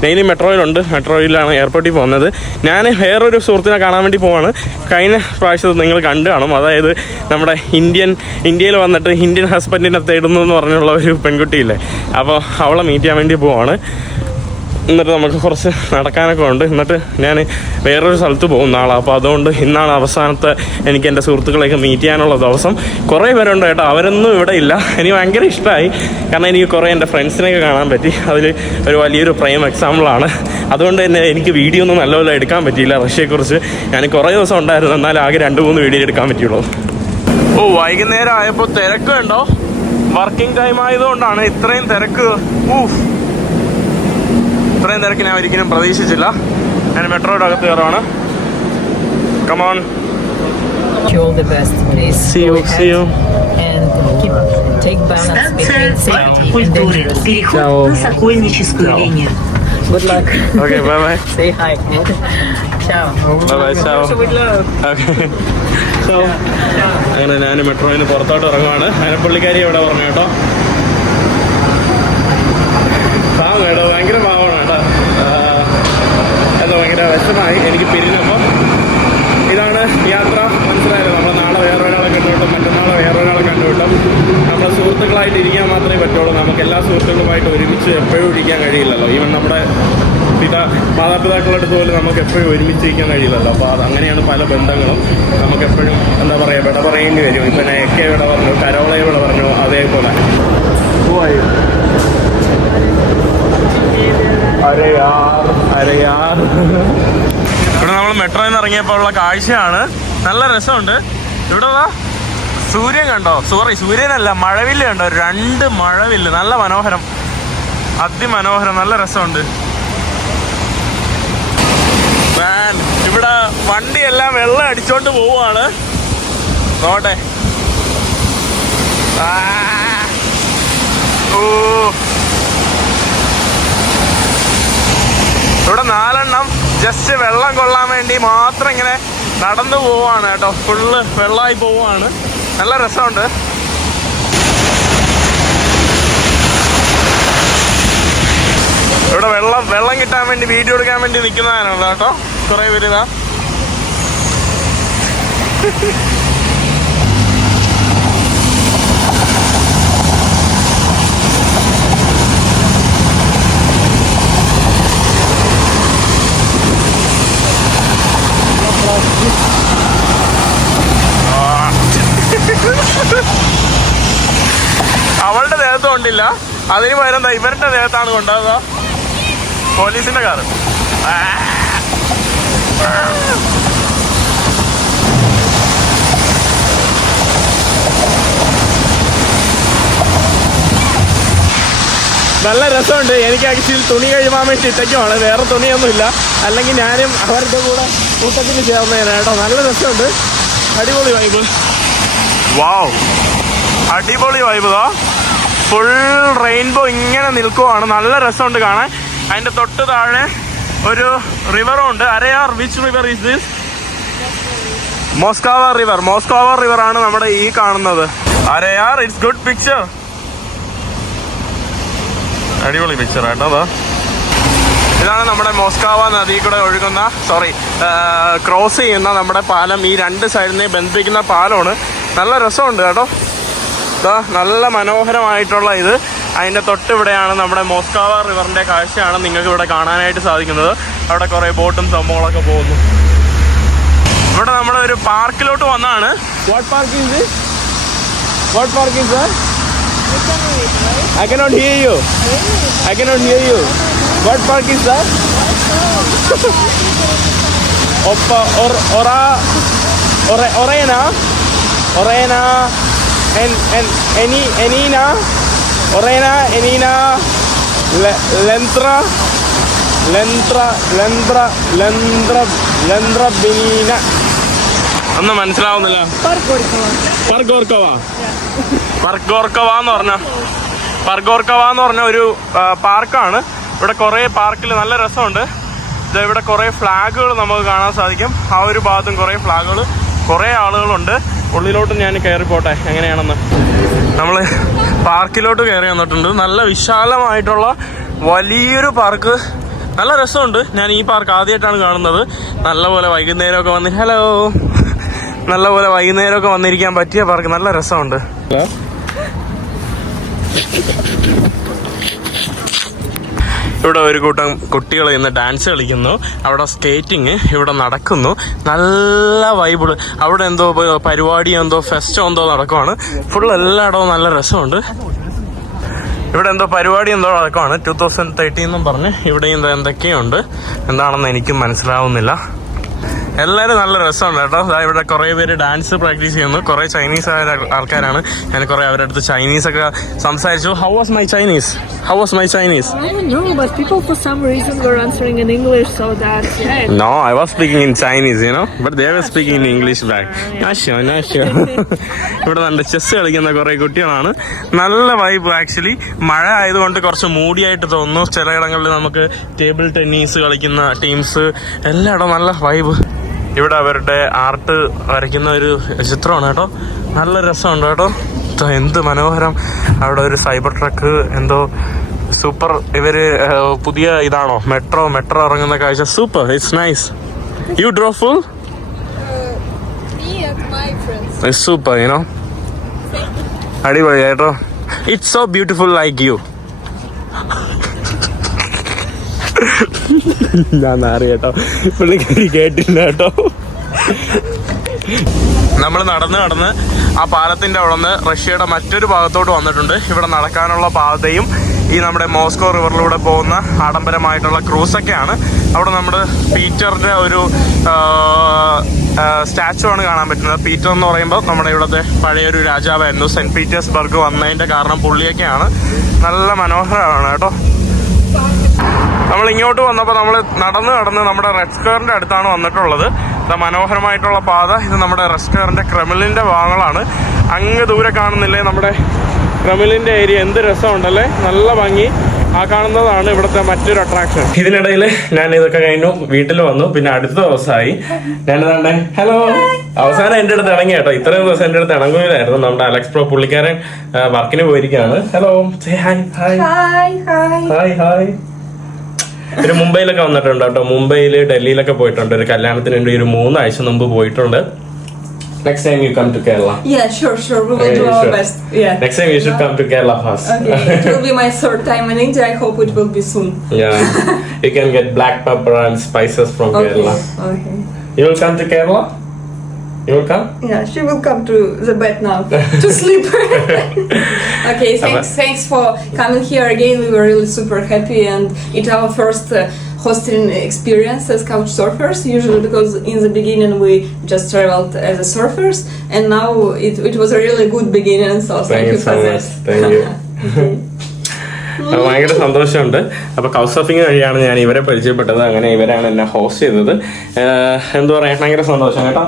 നെയ്ലി മെട്രോയിലാണ് എയർപോർട്ടിൽ പോകുന്നത്. ഞാൻ വേറൊരു സുഹൃത്തിനെ കാണാൻ വേണ്ടി പോവാണ്. കഴിഞ്ഞ പ്രാവശ്യത്ത് നിങ്ങൾ കണ്ടു കാണും. അതായത് നമ്മുടെ ഇന്ത്യയിൽ വന്നിട്ട് ഇന്ത്യൻ ഹസ്ബൻഡിനെ തേടുന്നു എന്ന് പറഞ്ഞുള്ള ഒരു പെൺകുട്ടിയില്ലേ, അപ്പോൾ അവളെ മീറ്റ് ചെയ്യാൻ വേണ്ടി പോവാണ്. എന്നിട്ട് നമുക്ക് കുറച്ച് നടക്കാനൊക്കെ ഉണ്ട്. എന്നിട്ട് ഞാൻ വേറൊരു സ്ഥലത്ത് പോകും നാളെ. അപ്പോൾ അതുകൊണ്ട് ഇന്നാണ് അവസാനത്തെ എനിക്ക് എൻ്റെ സുഹൃത്തുക്കളെയൊക്കെ മീറ്റ് ചെയ്യാനുള്ള ദിവസം. കുറേ പേരുണ്ട് കേട്ടോ, അവരൊന്നും ഇവിടെ ഇല്ല. എനിക്ക് ഭയങ്കര ഇഷ്ടമായി, കാരണം എനിക്ക് കുറേ എൻ്റെ ഫ്രണ്ട്സിനെയൊക്കെ കാണാൻ പറ്റി. അതിൽ ഒരു വലിയൊരു പ്രൈം എക്സാമ്പിളാണ്. അതുകൊണ്ട് തന്നെ എനിക്ക് വീഡിയോ ഒന്നും നല്ലപോലെ എടുക്കാൻ പറ്റിയില്ല റഷ്യയെക്കുറിച്ച്. ഞാൻ കുറേ ദിവസം ഉണ്ടായിരുന്നു, എന്നാലും ആകെ 2-3 വീഡിയോ എടുക്കാൻ പറ്റുള്ളൂ. വൈകുന്നേരം ആയപ്പോൾ തിരക്ക് ഉണ്ടോ? വർക്കിംഗ് ടൈം ആയതുകൊണ്ടാണ് ഇത്രയും തിരക്ക്. ഇത്രയും തിരക്ക് ഞാൻ ഒരിക്കലും പ്രതീക്ഷിച്ചില്ല. ഞാൻ മെട്രോയുടെ അകത്ത് കയറുവാണ്. Come on. All the best, please. See you. And take balance between safety and dangerous. Ciao. Сокольническую линию. Good luck. Okay, bye. Say hi. Ciao. Bye, ciao. With love. Okay. അങ്ങനെ ഞാൻ മെട്രോയിൽ നിന്ന് പുറത്തോട്ട് ഇറങ്ങുവാണ്. അങ്ങനെ പുള്ളിക്കാരി ഇവിടെ പറഞ്ഞു കേട്ടോ. പാവം കേട്ടോ, ഭയങ്കര പാവമാണ് കേട്ടോ. എന്താ ഭയങ്കര വിഷമായി എനിക്ക് പിരിഞ്ഞപ്പോൾ. ഇതാണ് യാത്ര, മനസ്സിലായല്ലോ. നമ്മൾ നാളെ വേറൊരാളെ കണ്ടുവിട്ടും മറ്റന്നാളെ വേറൊരാളെ കണ്ടുവിട്ടും നമ്മുടെ സുഹൃത്തുക്കളായിട്ട് ഇരിക്കാൻ മാത്രമേ പറ്റുള്ളൂ. നമുക്ക് എല്ലാ സുഹൃത്തുക്കളുമായിട്ട് ഒരുമിച്ച് എപ്പോഴും ഇരിക്കാൻ കഴിയില്ലല്ലോ. ഈവൻ നമ്മുടെ മാതാപിതാക്കളുടെ അടുത്ത് പോലും നമുക്ക് എപ്പോഴും ഒരുമിച്ചിരിക്കാൻ കഴിയില്ലല്ലോ. അപ്പോൾ അത് അങ്ങനെയാണ് പല ബന്ധങ്ങളും. നമുക്ക് എപ്പോഴും എന്താ പറയുക, വിട പറയേണ്ടി വരും. ഇപ്പം ഞാൻ എക്കെ വിട പറഞ്ഞു, കരോളയെ വിട പറഞ്ഞു, അതേപോലെ. ഇവിടെ നമ്മൾ മെട്രോയിൽ നിന്ന് ഇറങ്ങിയപ്പോൾ ഉള്ള കാഴ്ചയാണ്. നല്ല രസമുണ്ട്. ഇവിടെ സൂര്യൻ കണ്ടോ, സൂര്യനല്ല മഴവില്ല് കണ്ടോ, 2 മഴവില്ല്, നല്ല മനോഹരം, അതിമനോഹരം, നല്ല രസമുണ്ട്. ഇവിടെ വണ്ടിയെല്ലാം വെള്ളം അടിച്ചോണ്ട് പോവുകയാണ്. നോട്ടെ, ഇവിടെ 4 ജസ്റ്റ് വെള്ളം കൊള്ളാൻ വേണ്ടി മാത്രം ഇങ്ങനെ നടന്നു പോവാണ് കേട്ടോ. ഫുള്ള് വെള്ളമായി പോവാണ്. നല്ല രസമുണ്ട്. ഇവിടെ വെള്ളം കിട്ടാൻ വേണ്ടി വീഡിയോ എടുക്കാൻ വേണ്ടി നിൽക്കുന്നതാണ് കേട്ടോ കുറെ പേര്. ഇതാ അവളുടെ ദേഹത്ത് കൊണ്ടില്ല, അതിന് പകരം ഇവരുടെ ദേഹത്താണ് കൊണ്ടത്. പോലീസിന്റെ കാറ്. നല്ല രസമുണ്ട്. എനിക്ക് ആക്ച്വലി തുണി കഴുകാൻ വേണ്ടി ഇട്ടയ്ക്കുമാണ്, വേറെ തുണിയൊന്നുമില്ല. അല്ലെങ്കിൽ ഞാനും അവരുടെ കൂടെ കൂട്ടത്തിൽ ചേർന്നേനെ കേട്ടോ. നല്ല രസമുണ്ട്, അടിപൊളി വൈബ്. വാവ്, അടിപൊളി വൈബ്. ഫുൾ റെയിൻബോ ഇങ്ങനെ നിൽക്കുവാണ്. നല്ല രസമുണ്ട് കാണാൻ. അതിന്റെ തൊട്ട് താഴെ ഒരു റിവറും ഉണ്ട്. അരയാർ, which river is this? Moskva river. Moskva river ആണ് നമ്മുടെ ഈ കാണുന്നത്. അരയാർ, ഇറ്റ്സ് ഗുഡ് പിക്ചർ, അടിപൊളി പിക്ചർ കേട്ടോ. ഇതാണ് നമ്മുടെ മോസ്കാവ നദി കൂടെ ഒഴുകുന്ന, ക്രോസ് ചെയ്യുന്ന നമ്മുടെ പാലം. ഈ 2 സൈഡിനെ ബന്ധിപ്പിക്കുന്ന പാലമാണ്. നല്ല രസമുണ്ട് കേട്ടോ. നല്ല മനോഹരമായിട്ടുള്ള ഇത്. അതിൻ്റെ തൊട്ടിവിടെയാണ് നമ്മുടെ മോസ്കാവ റിവറിൻ്റെ കാഴ്ചയാണ് നിങ്ങൾക്ക് ഇവിടെ കാണാനായിട്ട് സാധിക്കുന്നത്. അവിടെ കുറേ ബോട്ടും സംഭവങ്ങളൊക്കെ പോകുന്നു. ഇവിടെ നമ്മുടെ ഒരു പാർക്കിലോട്ട് വന്നാണ്. What park is this? What park is that? I cannot hear you. I cannot hear you. What park is that? Orena and Enina, Orena, Enina, Lentra, Benina. ഒന്നും മനസ്സിലാവുന്നില്ല. പർഗോർക്കവ എന്ന് പറഞ്ഞ ഒരു പാർക്കാണ്. ഇവിടെ കുറേ പാർക്കിൽ നല്ല രസമുണ്ട്. ഇവിടെ കുറേ ഫ്ലാഗുകൾ നമുക്ക് കാണാൻ സാധിക്കും. ആ ഒരു ഭാഗത്തും കുറേ ഫ്ലാഗുകൾ, കുറേ ആളുകളുണ്ട്. ഉള്ളിലോട്ട് ഞാൻ കയറിപ്പോട്ടെ എങ്ങനെയാണെന്ന്. നമ്മൾ പാർക്കിലോട്ട് കയറി വന്നിട്ടുണ്ട്. നല്ല വിശാലമായിട്ടുള്ള വലിയൊരു പാർക്ക്, നല്ല രസമുണ്ട്. ഞാൻ ഈ പാർക്ക് ആദ്യമായിട്ടാണ് കാണുന്നത്. നല്ലപോലെ വൈകുന്നേരമൊക്കെ വന്നിരിക്കാൻ പറ്റിയ പാർക്ക്. നല്ല രസമുണ്ട്. ഇവിടെ ഒരു കൂട്ടം കുട്ടികൾ ഇന്ന് ഡാൻസ് കളിക്കുന്നു. അവിടെ സ്കേറ്റിങ് ഇവിടെ നടക്കുന്നു. നല്ല വൈബിള്. അവിടെ എന്തോ പരിപാടി, ഫെസ്റ്റോ നടക്കുവാണ്. ഫുൾ എല്ലായിടവും നല്ല രസമുണ്ട്. ഇവിടെ പരിപാടി നടക്കുവാണ്. 2013 എന്നും പറഞ്ഞ് ഇവിടെ എന്തൊക്കെയുണ്ട്, എന്താണെന്ന് എനിക്കും മനസ്സിലാവുന്നില്ല. എല്ലാവരും നല്ല രസമുണ്ട് കേട്ടോ. ഇവിടെ കുറേ പേര് ഡാൻസ് പ്രാക്ടീസ് ചെയ്യുന്നു. കുറേ ചൈനീസ് ആയ ആൾക്കാരാണ്. ഞാൻ കുറേ അവരുടെ അടുത്ത് ചൈനീസൊക്കെ സംസാരിച്ചു. How was my Chinese? I don't know, but people for some reason were answering in English, so that's yeah. No, I was speaking in Chinese, but they were speaking in English back. ഇവിടെ നല്ല chess കളിക്കുന്ന കുറേ കുട്ടികളാണ്. നല്ല vibe. Actually മഴ ആയതുകൊണ്ട് കുറച്ച് മൂടിയായിട്ട് തോന്നുന്നു. ചിലയിടങ്ങളിൽ നമുക്ക് ടേബിൾ ടെന്നീസ് കളിക്കുന്ന ടീംസ് എല്ലായിടവും നല്ല വൈബ്. ഇവിടെ അവരുടെ ആർട്ട് വരയ്ക്കുന്ന ഒരു ചിത്രമാണ് കേട്ടോ. നല്ല രസമുണ്ട് കേട്ടോ. എന്ത് മനോഹരം. അവിടെ ഒരു സൈബർ ട്രക്ക് സൂപ്പർ. ഇവര് പുതിയ ഇതാണോ മെട്രോ ഇറങ്ങുന്ന കാഴ്ച. Super, it's nice. U draw full? Me and my friends. It's super, അടിപൊളി കേട്ടോ. It's so beautiful like you. ഞാൻ അറിയാട്ടോ, പുള്ളിക്കാരി കേട്ടില്ല കേട്ടോ. നമ്മൾ നടന്ന് ആ പാലത്തിന്റെ അവിടെ നിന്ന് റഷ്യയുടെ മറ്റൊരു ഭാഗത്തോട്ട് വന്നിട്ടുണ്ട്. ഇവിടെ നടക്കാനുള്ള പാതയും ഈ നമ്മുടെ മോസ്കോ റിവറിലൂടെ പോകുന്ന ആഡംബരമായിട്ടുള്ള ക്രൂസൊക്കെയാണ്. അവിടെ നമ്മുടെ പീറ്ററിൻ്റെ ഒരു സ്റ്റാച്ചു ആണ് കാണാൻ പറ്റുന്നത്. പീറ്റർ എന്ന് പറയുമ്പോൾ നമ്മുടെ ഇവിടുത്തെ പഴയൊരു രാജാവായിരുന്നു. സെൻറ്റ് പീറ്റേഴ്സ്ബർഗ് വന്നതിൻ്റെ കാരണം പുള്ളിയൊക്കെയാണ്. നല്ല മനോഹരമാണ് കേട്ടോ. നമ്മൾ ഇങ്ങോട്ട് വന്നപ്പോൾ നമ്മൾ നടന്ന് നമ്മുടെ റെഡ് സ്ക്വയറിൻ്റെ അടുത്താണ് വന്നിട്ടുള്ളത്. മനോഹരമായിട്ടുള്ള പാത. ഇത് നമ്മുടെ റെഡ് സ്ക്വയറിൻ്റെ ക്രെംലിൻ്റെ ഭാഗങ്ങളാണ്. അങ്ങ് ദൂരെ കാണുന്നില്ലേ നമ്മുടെ ക്രെംലിൻ്റെ ഏരിയ. എന്ത് രസമുണ്ടല്ലേ, നല്ല ഭംഗി. ആ കാണുന്നതാണ് ഇവിടുത്തെ മറ്റൊരു അട്രാക്ഷൻ. ഇതിനിടയിൽ ഞാൻ ഇതൊക്കെ കഴിഞ്ഞു വീട്ടിൽ വന്നു. പിന്നെ അടുത്ത ദിവസമായി ഞാനിതാണ്ടേ ഹലോ അവസാനം എൻ്റെ അടുത്ത് ഇണങ്ങി കേട്ടോ. ഇത്രയും ദിവസം എൻ്റെ അടുത്ത് ഇണങ്ങുകയായിരുന്നു. നമ്മുടെ അലക്സ് പ്രോ പുള്ളിക്കാരൻ വർക്കിന് പോയിരിക്കുകയാണ്. Hello hi hi hi hi. ഒരു മുംബൈയിലൊക്കെ വന്നിട്ടുണ്ട് കേട്ടോ. മുംബൈയിൽ ഡൽഹിയിലൊക്കെ പോയിട്ടുണ്ട്. ഒരു കല്യാണത്തിന് വേണ്ടി ഒരു 3 ആഴ്ച മുമ്പ് പോയിട്ടുണ്ട്. Next time you come to Kerala. Yeah, sure. We will do our best. Yeah. Next time you should come to Kerala first. Okay, it will be my 3rd time in India. I hope it will be soon. Yeah, you can get black pepper and spices from Kerala. Okay. You will come to Kerala? You will come? Yeah, she will come to the bed now to sleep. Okay, thanks for coming here again. We were really super happy, and it's our first hosting experience as couch surfers. Usually, because in the beginning we just traveled as a surfers, and now it was a really good beginning. So thank you for that. Thank you. ഭയങ്കര സന്തോഷമുണ്ട്. അപ്പോൾ couch surfing വഴിയാണ് ഞാൻ ഇവരെ പരിചയപ്പെട്ടത്. അങ്ങനെ ഇവരാണ് എന്നെ ഹോസ്റ്റ് ചെയ്തത്. എന്താ പറയുക, ഭയങ്കര സന്തോഷം കേട്ടോ.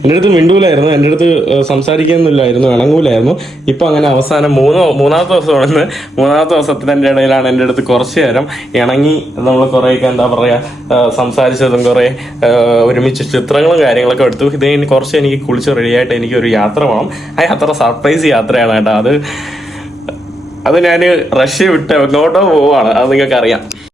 എൻ്റെ അടുത്ത് മിണ്ടൂലായിരുന്നു, എൻ്റെ അടുത്ത് സംസാരിക്കുന്നില്ലായിരുന്നു, ഇണങ്ങൂലായിരുന്നു. ഇപ്പം അങ്ങനെ അവസാനം മൂന്നാമത്തെ ദിവസമാണെന്ന്. മൂന്നാമത്തെ ദിവസത്തിൻ്റെ ഇടയിലാണ് എൻ്റെ അടുത്ത് കുറച്ച് നേരം ഇണങ്ങി. നമ്മൾ കുറേയൊക്കെ എന്താ പറയുക സംസാരിച്ചതും കുറേ ഒരുമിച്ച് ചിത്രങ്ങളും കാര്യങ്ങളൊക്കെ എടുത്തു. ഇത് കുറച്ച് എനിക്ക് കുളിച്ച് റെഡിയായിട്ട് എനിക്കൊരു യാത്ര പോകണം. ആ യാത്ര സർപ്രൈസ് യാത്രയാണ് കേട്ടോ. അത് ഞാൻ റഷ്യ വിട്ട് എങ്ങോട്ടോ പോവാണ്. അത് നിങ്ങൾക്ക് അറിയാം.